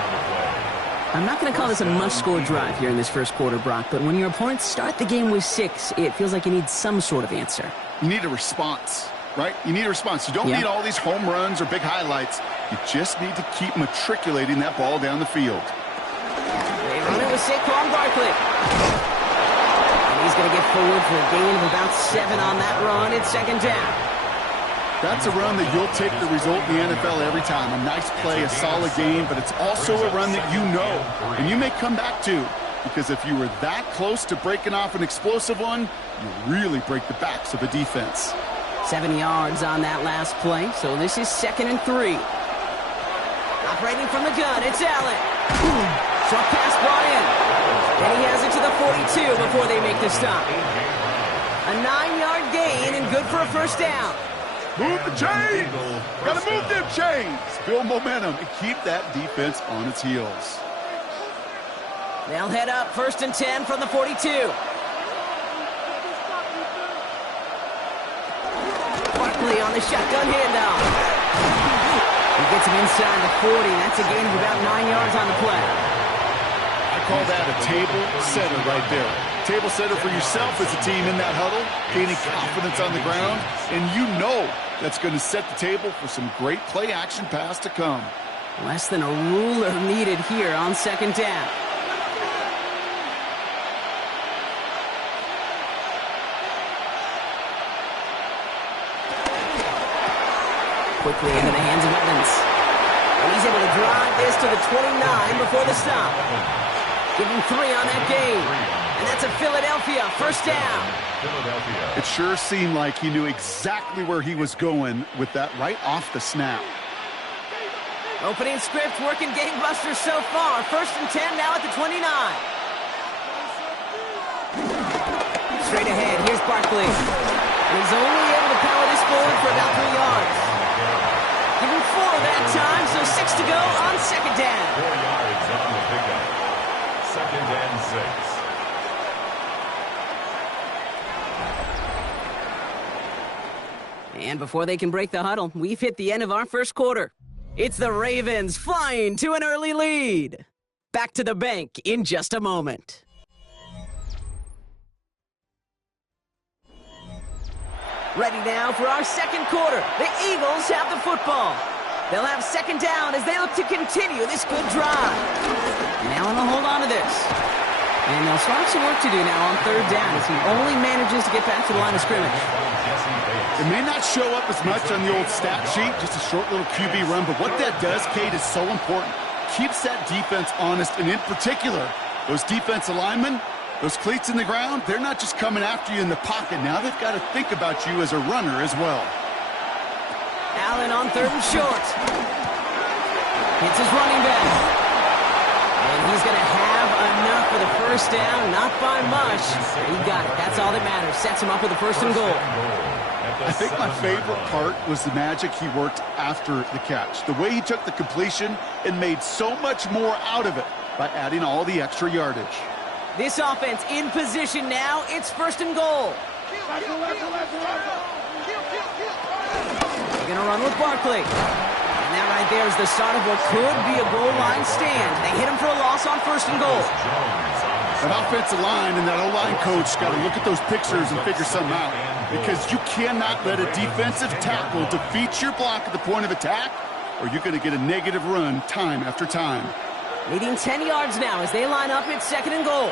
I'm not going to call this a must-score drive here in this first quarter, Brock, but when your opponents start the game with 6, it feels like you need some sort of answer. You need a response, right? You need a response. You don't need all these home runs or big highlights. You just need to keep matriculating that ball down the field. They run it with Saquon Barkley. And he's going to get forward for a gain of about 7 on that run. It's 2nd down. That's a run that you'll take the result in the NFL every time. A nice play, a solid game, but it's also a run that you know and you may come back to, because if you were that close to breaking off an explosive one, you really break the backs of a defense. 7 yards on that last play, so this is 2nd and 3. Operating from the gun, it's Allen. Short pass brought in. And he has it to the 42 before they make the stop. A 9-yard gain and good for a first down. Move the chains! Gotta move them chains! Build momentum and keep that defense on its heels. They'll head up 1st and 10 from the 42. Barkley on the shotgun handoff. He gets him inside the 40. That's a gain of about 9 yards on the play. I call that a table setter right there. Table setter for yourself as a team in that huddle, gaining confidence on the ground, and you know that's going to set the table for some great play action pass to come. Less than a ruler needed here on 2nd down. Quickly into the hands of Evans. And he's able to drive this to the 29 before the stop. Give him 3 on that game. And that's a Philadelphia first down. It sure seemed like he knew exactly where he was going with that right off the snap. Opening script working gangbusters so far. 1st and 10 now at the 29. Straight ahead, here's Barkley. And he's only able to power this forward for about 3 yards. Give him 4 that time, so 6 to go on 2nd down. 4 yards on the pickup. 2nd and 6. And before they can break the huddle, we've hit the end of our first quarter. It's the Ravens flying to an early lead. Back to the bank in just a moment. Ready now for our second quarter. The Eagles have the football. They'll have 2nd down as they look to continue this good drive. And Allen will hold on to this. And they'll start some work to do now on 3rd down as he only manages to get back to the line of scrimmage. It may not show up as much on the old stat sheet, just a short little QB run, but what that does, Kate, is so important. Keeps that defense honest, and in particular, those defensive linemen, those cleats in the ground, they're not just coming after you in the pocket. Now they've got to think about you as a runner as well. Allen on 3rd and short. Hits his running back. And he's going to have enough for the first down, not by much. He got it. That's all that matters. Sets him up with a 1st and goal. I think my favorite part was the magic he worked after the catch. The way he took the completion and made so much more out of it by adding all the extra yardage. This offense in position now. It's 1st and goal. They're going to run with Barkley. And that right there is the start of what could be a goal line stand. They hit him for a loss on 1st and goal. That offensive line and that O-line coach got to look at those pictures and figure something out, because you cannot let a defensive tackle defeat your block at the point of attack, or you're going to get a negative run time after time. Leading 10 yards now as they line up at 2nd and goal.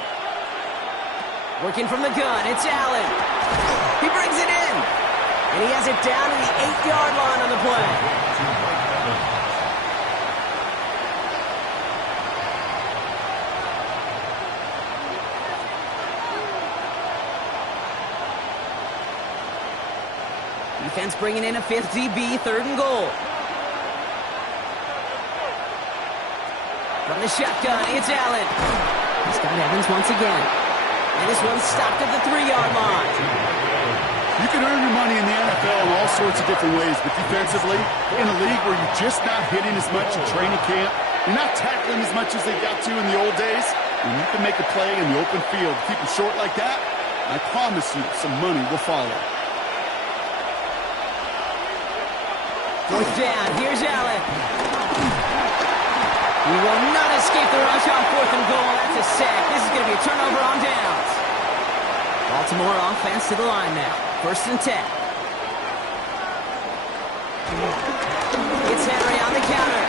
Working from the gun, it's Allen. He brings it in. And he has it down to the 8-yard line on the play. Defense bringing in a fifth DB, 3rd and goal. From the shotgun, it's Allen. He's got Evans once again. And this one's stopped at the 3-yard line. You can earn your money in the NFL in all sorts of different ways, but defensively, in a league where you're just not hitting as much in training camp, you're not tackling as much as they got to in the old days, and you can make a play in the open field, keep them short like that, I promise you some money will follow. 4th down, here's Allen. He will not escape the rush on 4th and goal. That's a sack. This is going to be a turnover on downs. Baltimore offense to the line now. 1st and 10. It's Henry on the counter.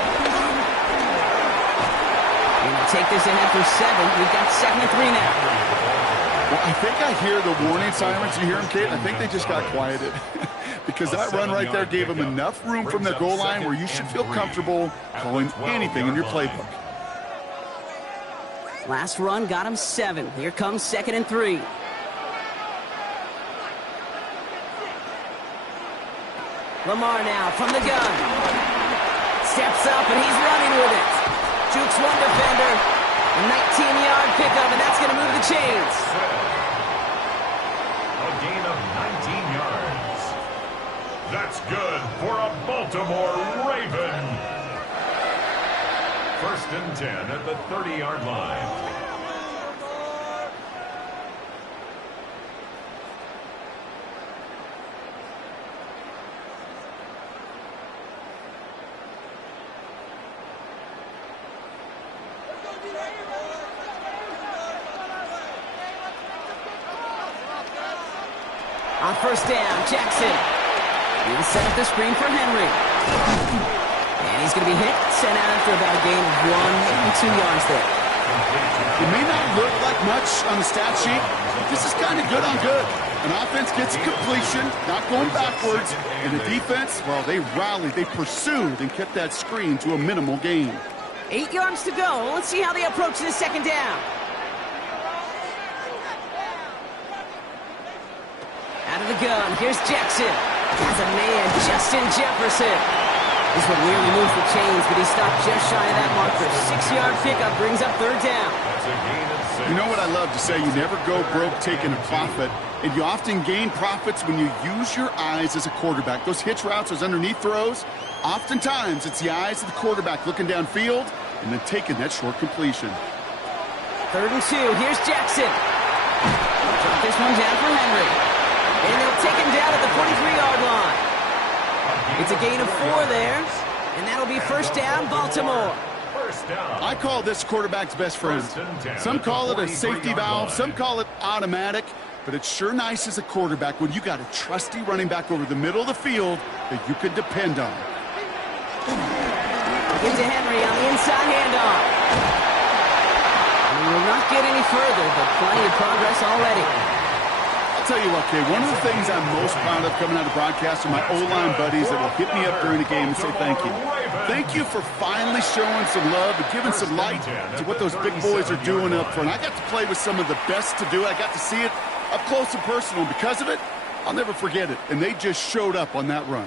We're going to take this ahead for 7. We've got 2nd and 3 now. Well, I think I hear the warning sirens. You hear them, Kate? I think they just got quieted. Because that run right there gave them enough room from their goal line where you should feel comfortable calling anything in your playbook. Last run got him 7. Here comes 2nd and 3. Lamar now from the gun. Steps up and he's running with it. Jukes one defender. A 19-yard pickup, and that's going to move the chains. A gain of 19 yards. That's good for a Baltimore Raven. 1st and 10 at the 30-yard line. On 1st down, Jackson. He'll set up the screen for Henry. And he's going to be hit, sent out after about a gain of 1 and 2 yards there. It may not look like much on the stat sheet, but this is kind of good on good. An offense gets a completion, not going backwards, and the defense, well, they rallied, they pursued, and kept that screen to a minimal gain. 8 yards to go. Let's see how they approach this 2nd down. Out of the gun, here's Jackson. Has a man, Justin Jefferson. This one nearly moves the chains, but he stopped just shy of that marker. 6-yard pickup brings up 3rd down. You know what I love to say? You never go broke taking a profit, and you often gain profits when you use your eyes as a quarterback. Those hitch routes, those underneath throws, oftentimes it's the eyes of the quarterback looking downfield and then taking that short completion. 3rd and 2, here's Jackson. Drop this one down for Henry. And they'll take him down at the 43-yard line. It's a gain of 4 there, and that'll be 1st down, Baltimore. I call this quarterback's best friend. Some call it a safety valve, some call it automatic, but it's sure nice as a quarterback when you got a trusty running back over the middle of the field that you can depend on. Get to Henry on the inside handoff. We will not get any further, but plenty of progress already. I'll tell you what, Kay, one of the things I'm most proud of coming out of broadcast are my O-line buddies that will hit me up during the game and say thank you. Thank you for finally showing some love and giving some light to what those big boys are doing up front. I got to play with some of the best to do it. I got to see it up close and personal. Because of it, I'll never forget it. And they just showed up on that run.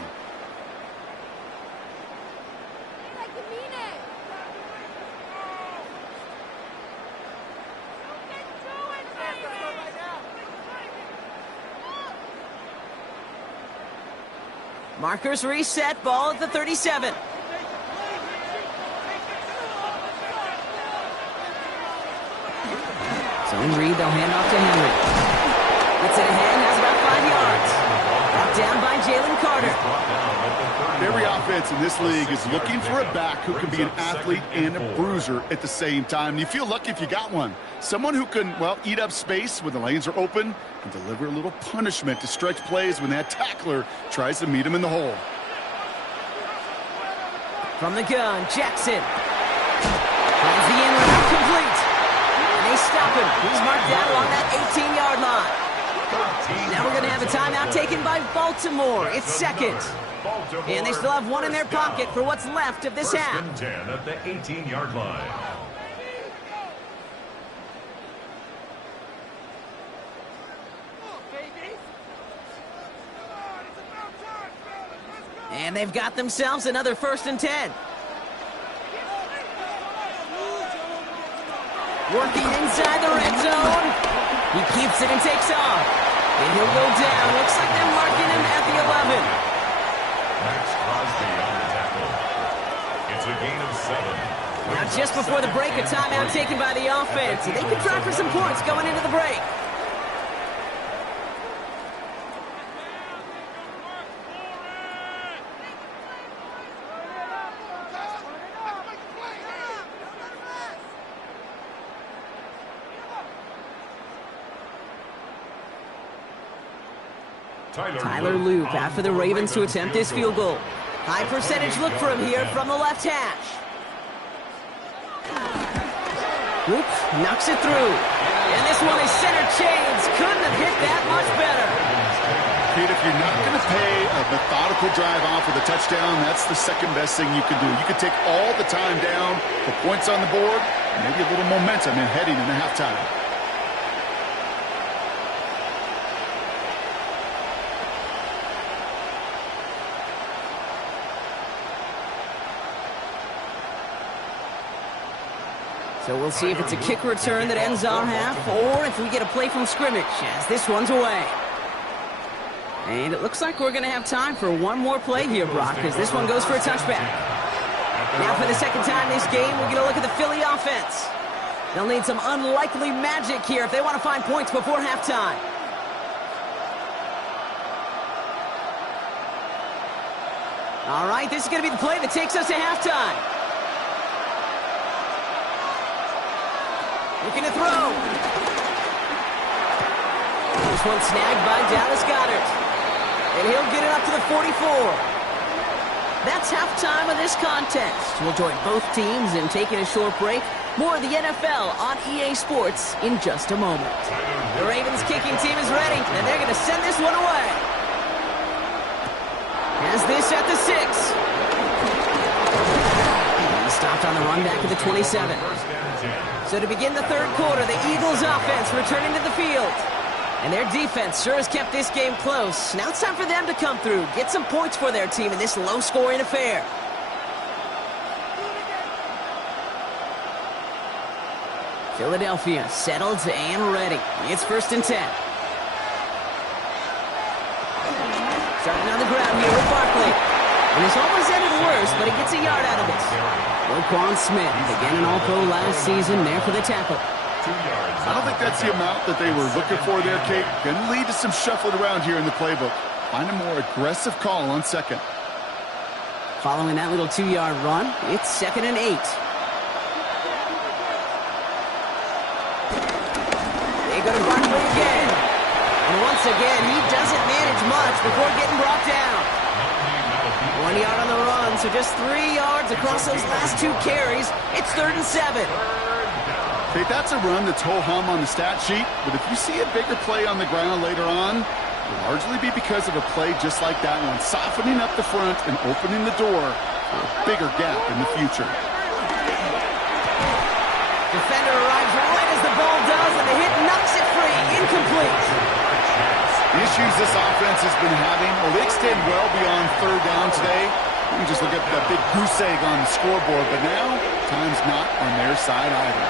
Markers reset, ball at the 37. So in Reed, they'll hand off to Henry. Gets it ahead, has about 5 yards. Brought down by Jalen Carter. Every offense in this league is looking for a back who can be an athlete and a bruiser at the same time. You feel lucky if you got one. Someone who can, well, eat up space when the lanes are open and deliver a little punishment to stretch plays when that tackler tries to meet him in the hole. From the gun, Jackson. Finds the in route complete. And they stop him. He's marked down along that 18-yard line. Now we're going to have a timeout taken by Baltimore. It's 2nd. And they still have 1 in their pocket for what's left of this half. 1st and 10 at the 18-yard line. And they've got themselves another 1st and 10. Working inside the red zone. He keeps it and takes off. And he'll go down. Looks like they're marking him at the 11. Max Crosby on the tackle. It's a gain of 7. Now just before the break, a timeout taken by the offense. They could try for some points going into the break. Tyler Loop after the Ravens to attempt this field goal. High percentage look for him here from the left hash. Loop knocks it through. And this one is center chains. Couldn't have hit that much better. Pete, if you're not going to pay a methodical drive off with a touchdown, that's the second best thing you can do. You can take all the time down, put points on the board, maybe a little momentum in heading into halftime. So we'll see if it's a kick return that ends our half, or if we get a play from scrimmage, as this one's away. And it looks like we're going to have time for one more play here, Brock, because this one goes for a touchback. Now for the second time this game, we're going to look at the Philly offense. They'll need some unlikely magic here if they want to find points before halftime. All right, this is going to be the play that takes us to halftime. Looking to throw. This one snagged by Dallas Goedert. And he'll get it up to the 44. That's halftime of this contest. We'll join both teams in taking a short break. More of the NFL on EA Sports in just a moment. The Ravens kicking team is ready, and they're going to send this one away. Has this at the 6. He stopped on the run back at the 27. So to begin the third quarter, the Eagles offense returning to the field. And their defense sure has kept this game close. Now it's time for them to come through, get some points for their team in this low-scoring affair. Philadelphia settled and ready. It's 1st and 10. Starting on the ground here with Barkley. And this almost ended worse, but he gets a yard out of this. Roquan Smith, again an All-Pro last season, there for the tackle. 2 yards. I don't think that's the amount that they were looking for there, Kate. Going to lead to some shuffling around here in the playbook. Find a more aggressive call on second. Following that little 2-yard run, it's 2nd and 8. They go to Barkley again. And once again, he doesn't manage much before getting brought down. 1 yard on the run, so just 3 yards across those last 2 carries. It's 3rd and 7. Kate, that's a run that's ho-hum on the stat sheet, but if you see a bigger play on the ground later on, it'll largely be because of a play just like that one, softening up the front and opening the door for a bigger gap in the future. Defender arrives right as the ball does, and the hit knocks it free. Incomplete. The issues this offense has been having, well, they extend well beyond 3rd down today. You can just look at that big goose egg on the scoreboard, but now time's not on their side either.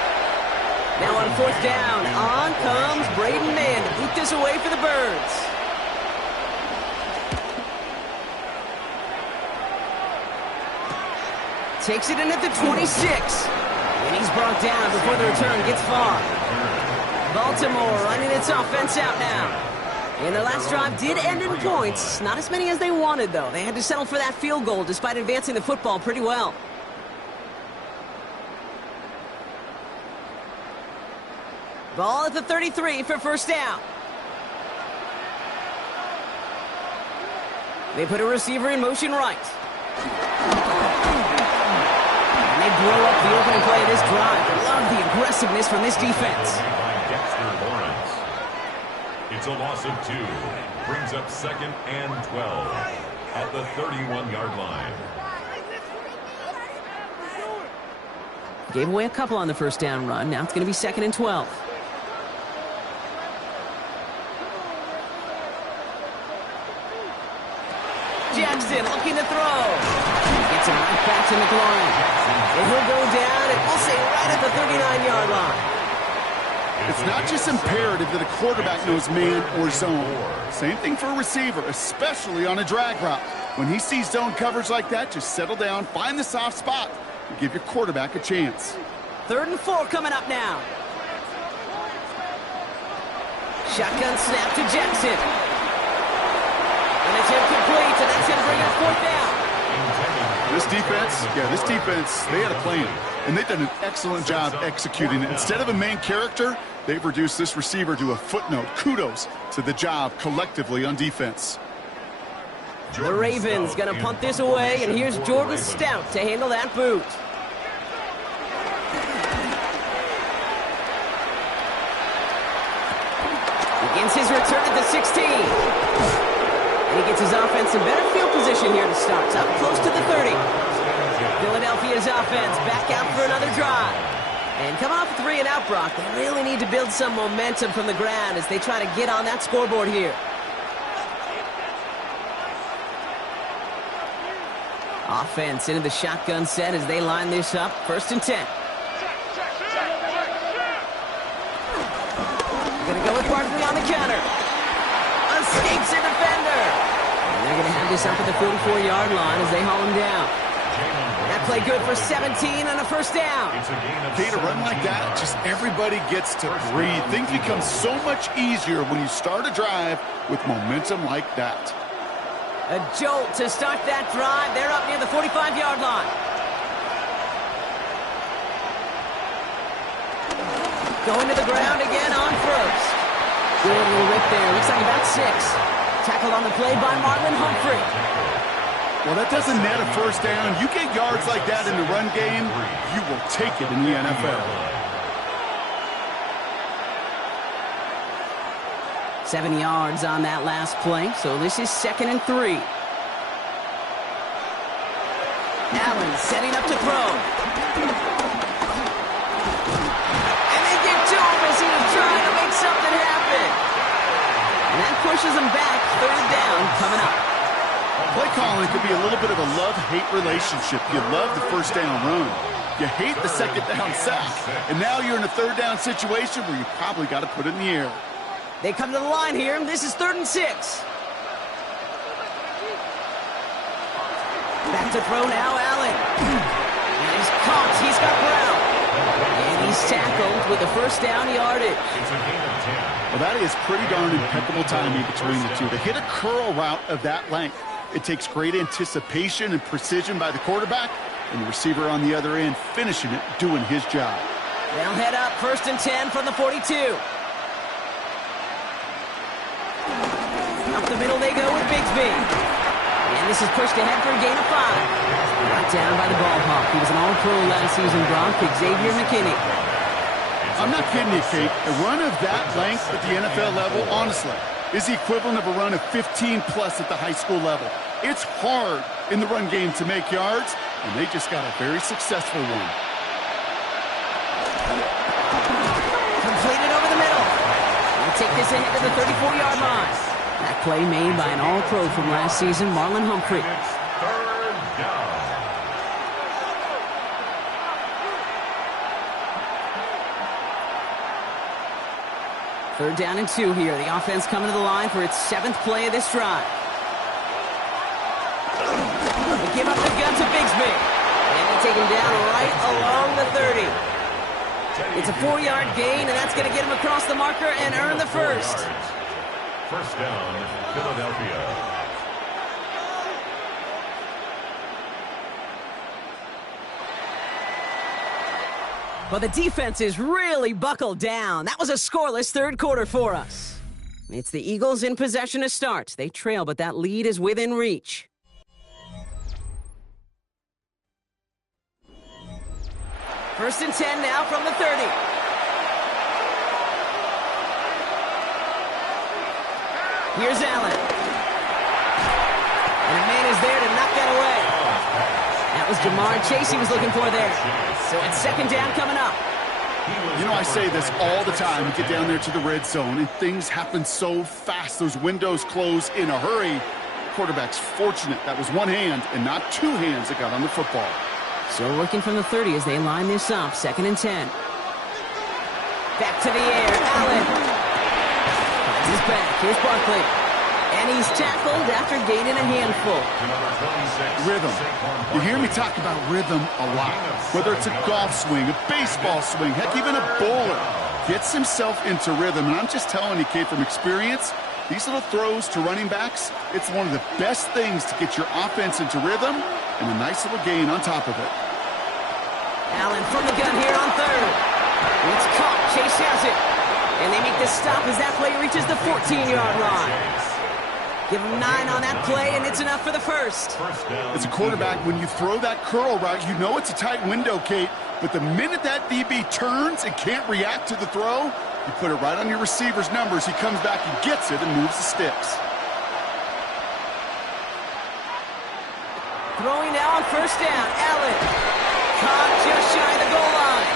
Now on 4th down, on comes Braden Mann to boot this away for the Birds. Takes it in at the 26. And he's brought down before the return gets far. Baltimore running its offense out now. And their last drive did end in points. Not as many as they wanted, though. They had to settle for that field goal despite advancing the football pretty well. Ball at the 33 for 1st down. They put a receiver in motion right. And they blow up the opening play of this drive. I love the aggressiveness from this defense. It's a loss of 2. Brings up 2nd and 12 at the 31-yard line. Gave away a couple on the 1st down run. Now it's going to be 2nd and 12. Jackson looking to throw. Back to McLaurin. And he'll go down, and we'll say right at the 39-yard line. It's not just imperative that a quarterback knows man or zone. Same thing for a receiver, especially on a drag route. When he sees zone coverage like that, just settle down, find the soft spot, and give your quarterback a chance. 3rd and 4 coming up now. Shotgun snap to Jackson. And it's incomplete, and that's going to bring up 4th down. This defense, they had a plan, and they've done an excellent job executing it. Instead of a main character, they've reduced this receiver to a footnote. Kudos to the job collectively on defense. The Ravens going to punt this away, and here's Jordan Stout to handle that boot. Begins his return at the 16. And he gets his offense in better field position here to start. Up close to the 30. Philadelphia's offense back out for another drive. And coming off a 3-and-out, Brock, they really need to build some momentum from the ground as they try to get on that scoreboard here. Offense into the shotgun set as they line this up. 1st and 10. Going to go with Barkley on the counter. Escapes a defender. And they're going to have this up at the 44-yard line as they haul him down. That play good for 17 and a 1st down. Okay, to run like that, just everybody gets to breathe. Things become so much easier when you start a drive with momentum like that. A jolt to start that drive. They're up near the 45-yard line. Going to the ground again on 1st. Good little rip there. Looks like about 6. Tackled on the play by Marlon Humphrey. Well, that doesn't net a 1st down. You get yards like that in the run game, you will take it in the NFL. 7 yards on that last play, so this is 2nd and 3. Allen setting up to throw. And they get to him as he was trying to make something happen. And that pushes him back. 3rd down coming up. Play calling could be a little bit of a love-hate relationship. You love the 1st down run. You hate the 2nd down sack. And now you're in a 3rd down situation where you probably got to put it in the air. They come to the line here, and this is 3rd and 6. Back to throw now, Allen. And he's caught. He's got Brown. And he's tackled with the 1st down yardage. Well, that is pretty darn impeccable timing between the two. To hit a curl route of that length, it takes great anticipation and precision by the quarterback, and the receiver on the other end finishing it, doing his job. They'll head up 1st and 10 from the 42. Up the middle they go with Bigsby. And this is pushed ahead for a gain of 5. Brought down by the ball hawk. He was an all-pro last season, Brock. Xavier McKinney. I'm not kidding you, Kate. A run of that length at the NFL level, honestly, is the equivalent of a run of 15-plus at the high school level. It's hard in the run game to make yards, and they just got a very successful one. Completed over the middle. They'll take this ahead to the 34-yard line. That play made by an all-pro from last season, Marlon Humphrey. 3rd down and 2 here. The offense coming to the line for its 7th play of this drive. They give up the gun to Bigsby. And they take him down right along the 30. It's a 4-yard gain, and that's going to get him across the marker and earn the 1st. 1st down, Philadelphia. Well, the defense is really buckled down. That was a scoreless 3rd quarter for us. It's the Eagles in possession to start. They trail, but that lead is within reach. First and 10 now from the 30. Here's Allen. And a man is there to knock that away. That was Jamar Chase he was looking for there. So it's 2nd down coming up. You know, I say this all the time. You get down there to the red zone, and things happen so fast. Those windows close in a hurry. quarterback's fortunate that was one hand and not two hands that got on the football. So working from the 30 as they line this up, 2nd and 10. Back to the air, Allen. Finds his back, here's Barkley. And he's tackled after gaining a handful. Rhythm. You hear me talk about rhythm a lot. Whether it's a golf swing, a baseball swing, heck, even a bowler. Gets himself into rhythm, and I'm just telling you, Kate, from experience, these little throws to running backs, it's one of the best things to get your offense into rhythm and a nice little gain on top of it. Allen from the gun here on 3rd. It's caught. Chase has it. And they make the stop as that play reaches the 14-yard line. Give him 9 on that play, and it's enough for the first. As a quarterback, when you throw that curl route, you know it's a tight window, Kate. But the minute that DB turns and can't react to the throw, you put it right on your receiver's numbers. He comes back and gets it and moves the sticks. Throwing now on 1st down. Allen. Caught just shy of the goal line.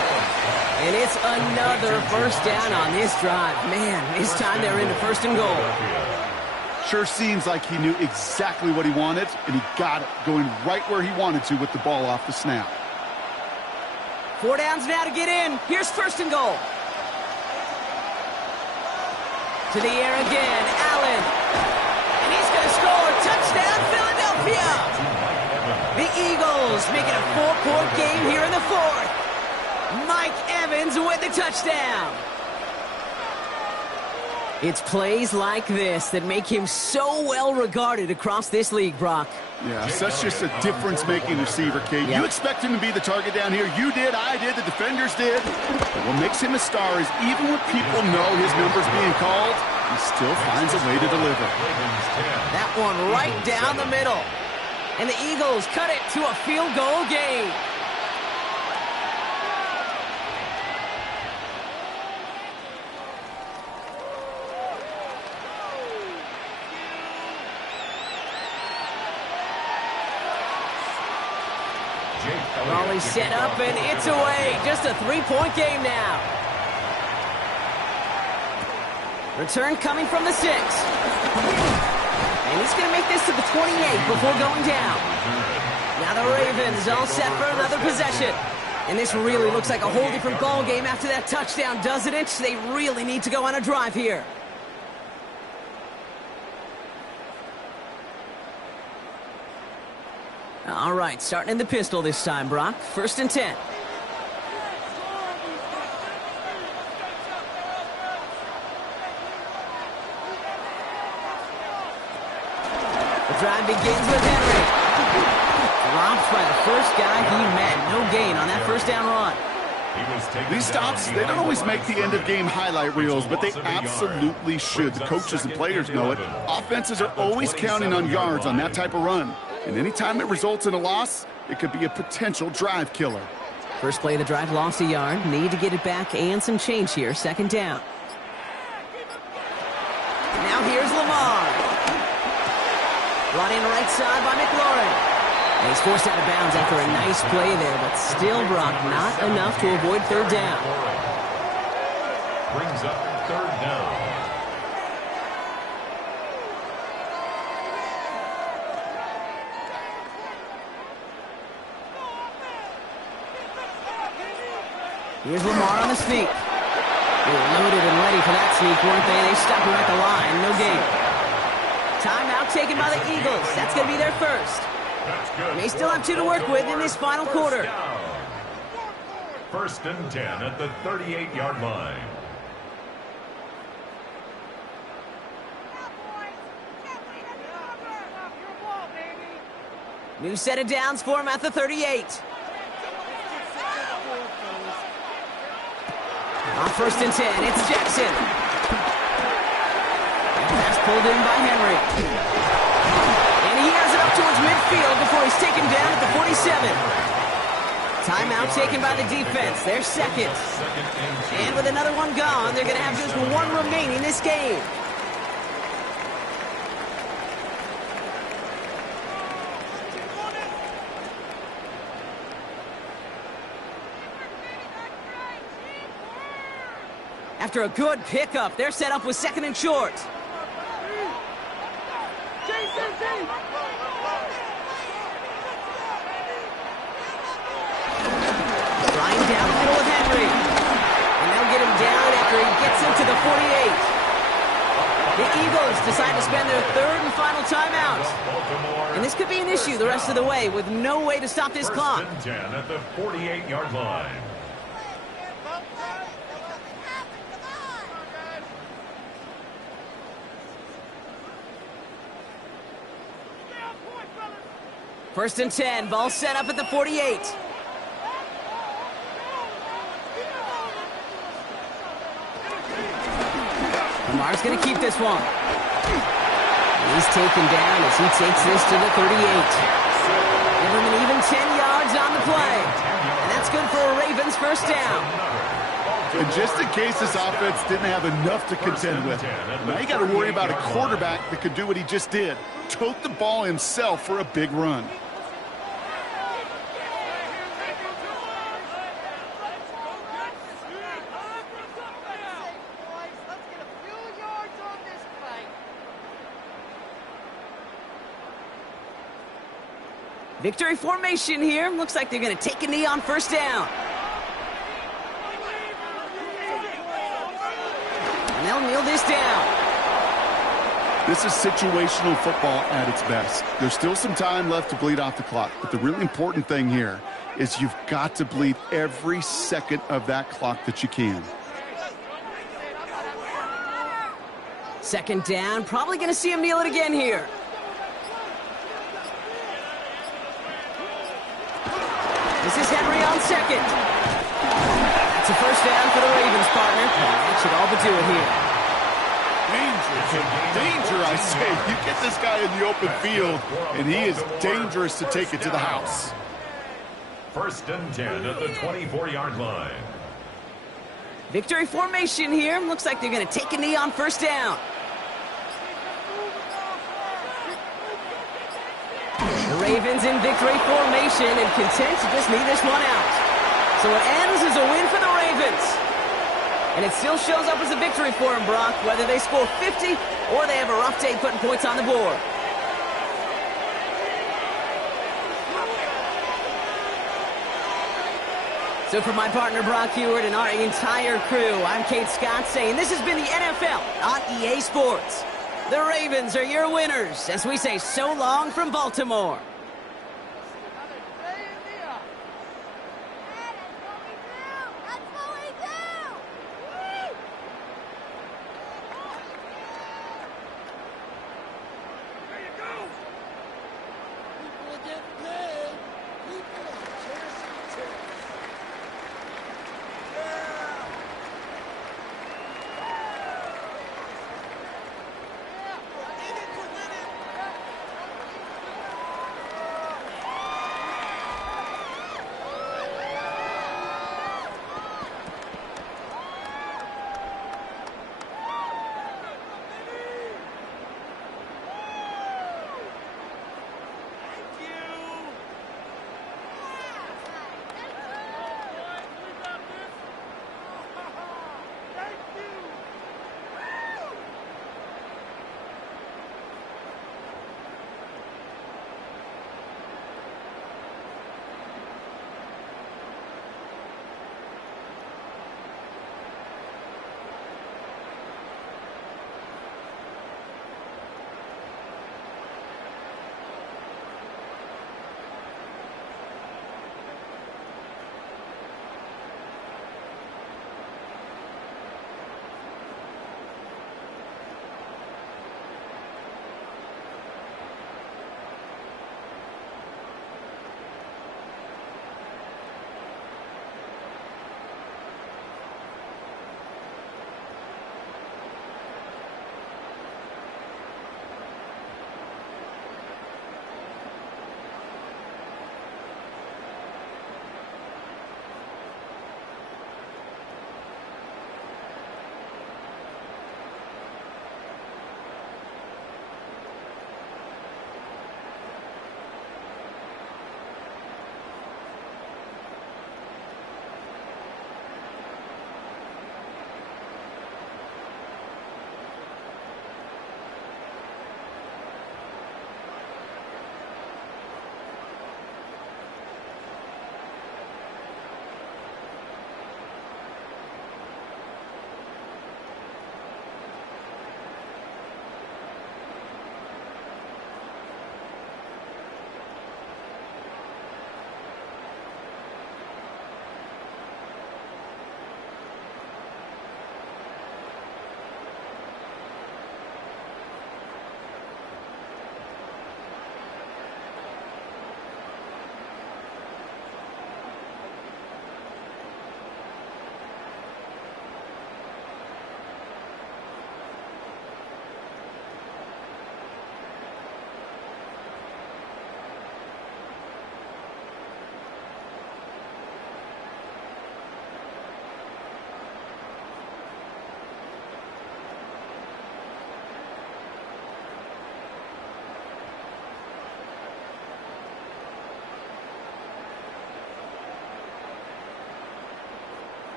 And it's another 1st down on this drive. Man, this time they're into 1st and goal. Sure seems like he knew exactly what he wanted, and he got it, going right where he wanted to with the ball off the snap. 4 downs now to get in. Here's 1st and goal. To the air again, Allen. And he's going to score. Touchdown, Philadelphia. The Eagles make it a 4-point game here in the 4th. Mike Evans with the touchdown. It's plays like this that make him so well regarded across this league, Brock. Yeah, such just a difference-making receiver, Kate. You expect him to be the target down here. You did, I did, the defenders did. But what makes him a star is even when people know his number's being called, he still finds a way to deliver. That one right down the middle. And the Eagles cut it to a field goal game. Raleigh set up, and it's away. Just a 3-point game now. Return coming from the 6. And he's going to make this to the 28 before going down. Now the Ravens all set for another possession. And this really looks like a whole different ball game after that touchdown, doesn't it? They really need to go on a drive here. All right, starting in the pistol this time, Brock. 1st and 10. The drive begins with Henry. Dropped by the first guy he met. No gain on that 1st down run. These stops, they don't always make the end-of-game highlight reels, but they absolutely should. The coaches and players know it. Offenses are always counting on yards on that type of run. And anytime it results in a loss, it could be a potential drive killer. First play of the drive, lost a yard. Need to get it back and some change here. 2nd down. Now here's Lamar. Brought in right side by McLaurin. And he's forced out of bounds after a nice play there, but still, Brock, not enough to avoid 3rd down. Brings up 3rd down. Here's Lamar on the sneak. They were loaded and ready for that sneak, weren't they? They stopped him at the line. No gain. Timeout taken by the Eagles. That's going to be their first. They still have 2 to work with in this final quarter. 1st and 10 at the 38-yard line. New set of downs for him at the 38. On 1st and 10, it's Jackson. Pass pulled in by Henry. And he has it up towards midfield before he's taken down at the 47. Timeout taken by the defense. Their 2nd. And with another one gone, they're going to have just 1 remaining this game. After a good pickup, they're set up with 2nd and short. Trying down the middle with Henry. And they'll get him down after he gets into the 48. The Eagles decide to spend their third and final timeout. And this could be an issue the rest of the way with no way to stop this clock. First and 10 at the 48-yard line. First and 10, ball set up at the 48. Lamar's going to keep this one. He's taken down as he takes this to the 38. Give him an even 10 yards on the play. And that's good for a Ravens first down. And just in case this offense didn't have enough to contend with, now you got to worry about a quarterback that could do what he just did. Tote the ball himself for a big run. Victory formation here. Looks like they're going to take a knee on first down. And they'll kneel this down. This is situational football at its best. There's still some time left to bleed off the clock, but the really important thing here is you've got to bleed every second of that clock that you can. Second down. Probably going to see him kneel it again here. This is Henry on second. It's a first down for the Ravens, partner. That should all but do it here. Danger, I say. You get this guy in the open field, and he is dangerous to take it to the house. First and 10 at the 24-yard line. Victory formation here. Looks like they're going to take a knee on first down. The Ravens in victory formation and content to just knee this one out. So it ends as a win for the Ravens. And it still shows up as a victory for them, Brock, whether they score 50 or they have a rough day putting points on the board. So for my partner, Brock Huard, and our entire crew, I'm Kate Scott saying this has been the NFL on EA Sports. The Ravens are your winners as we say so long from Baltimore.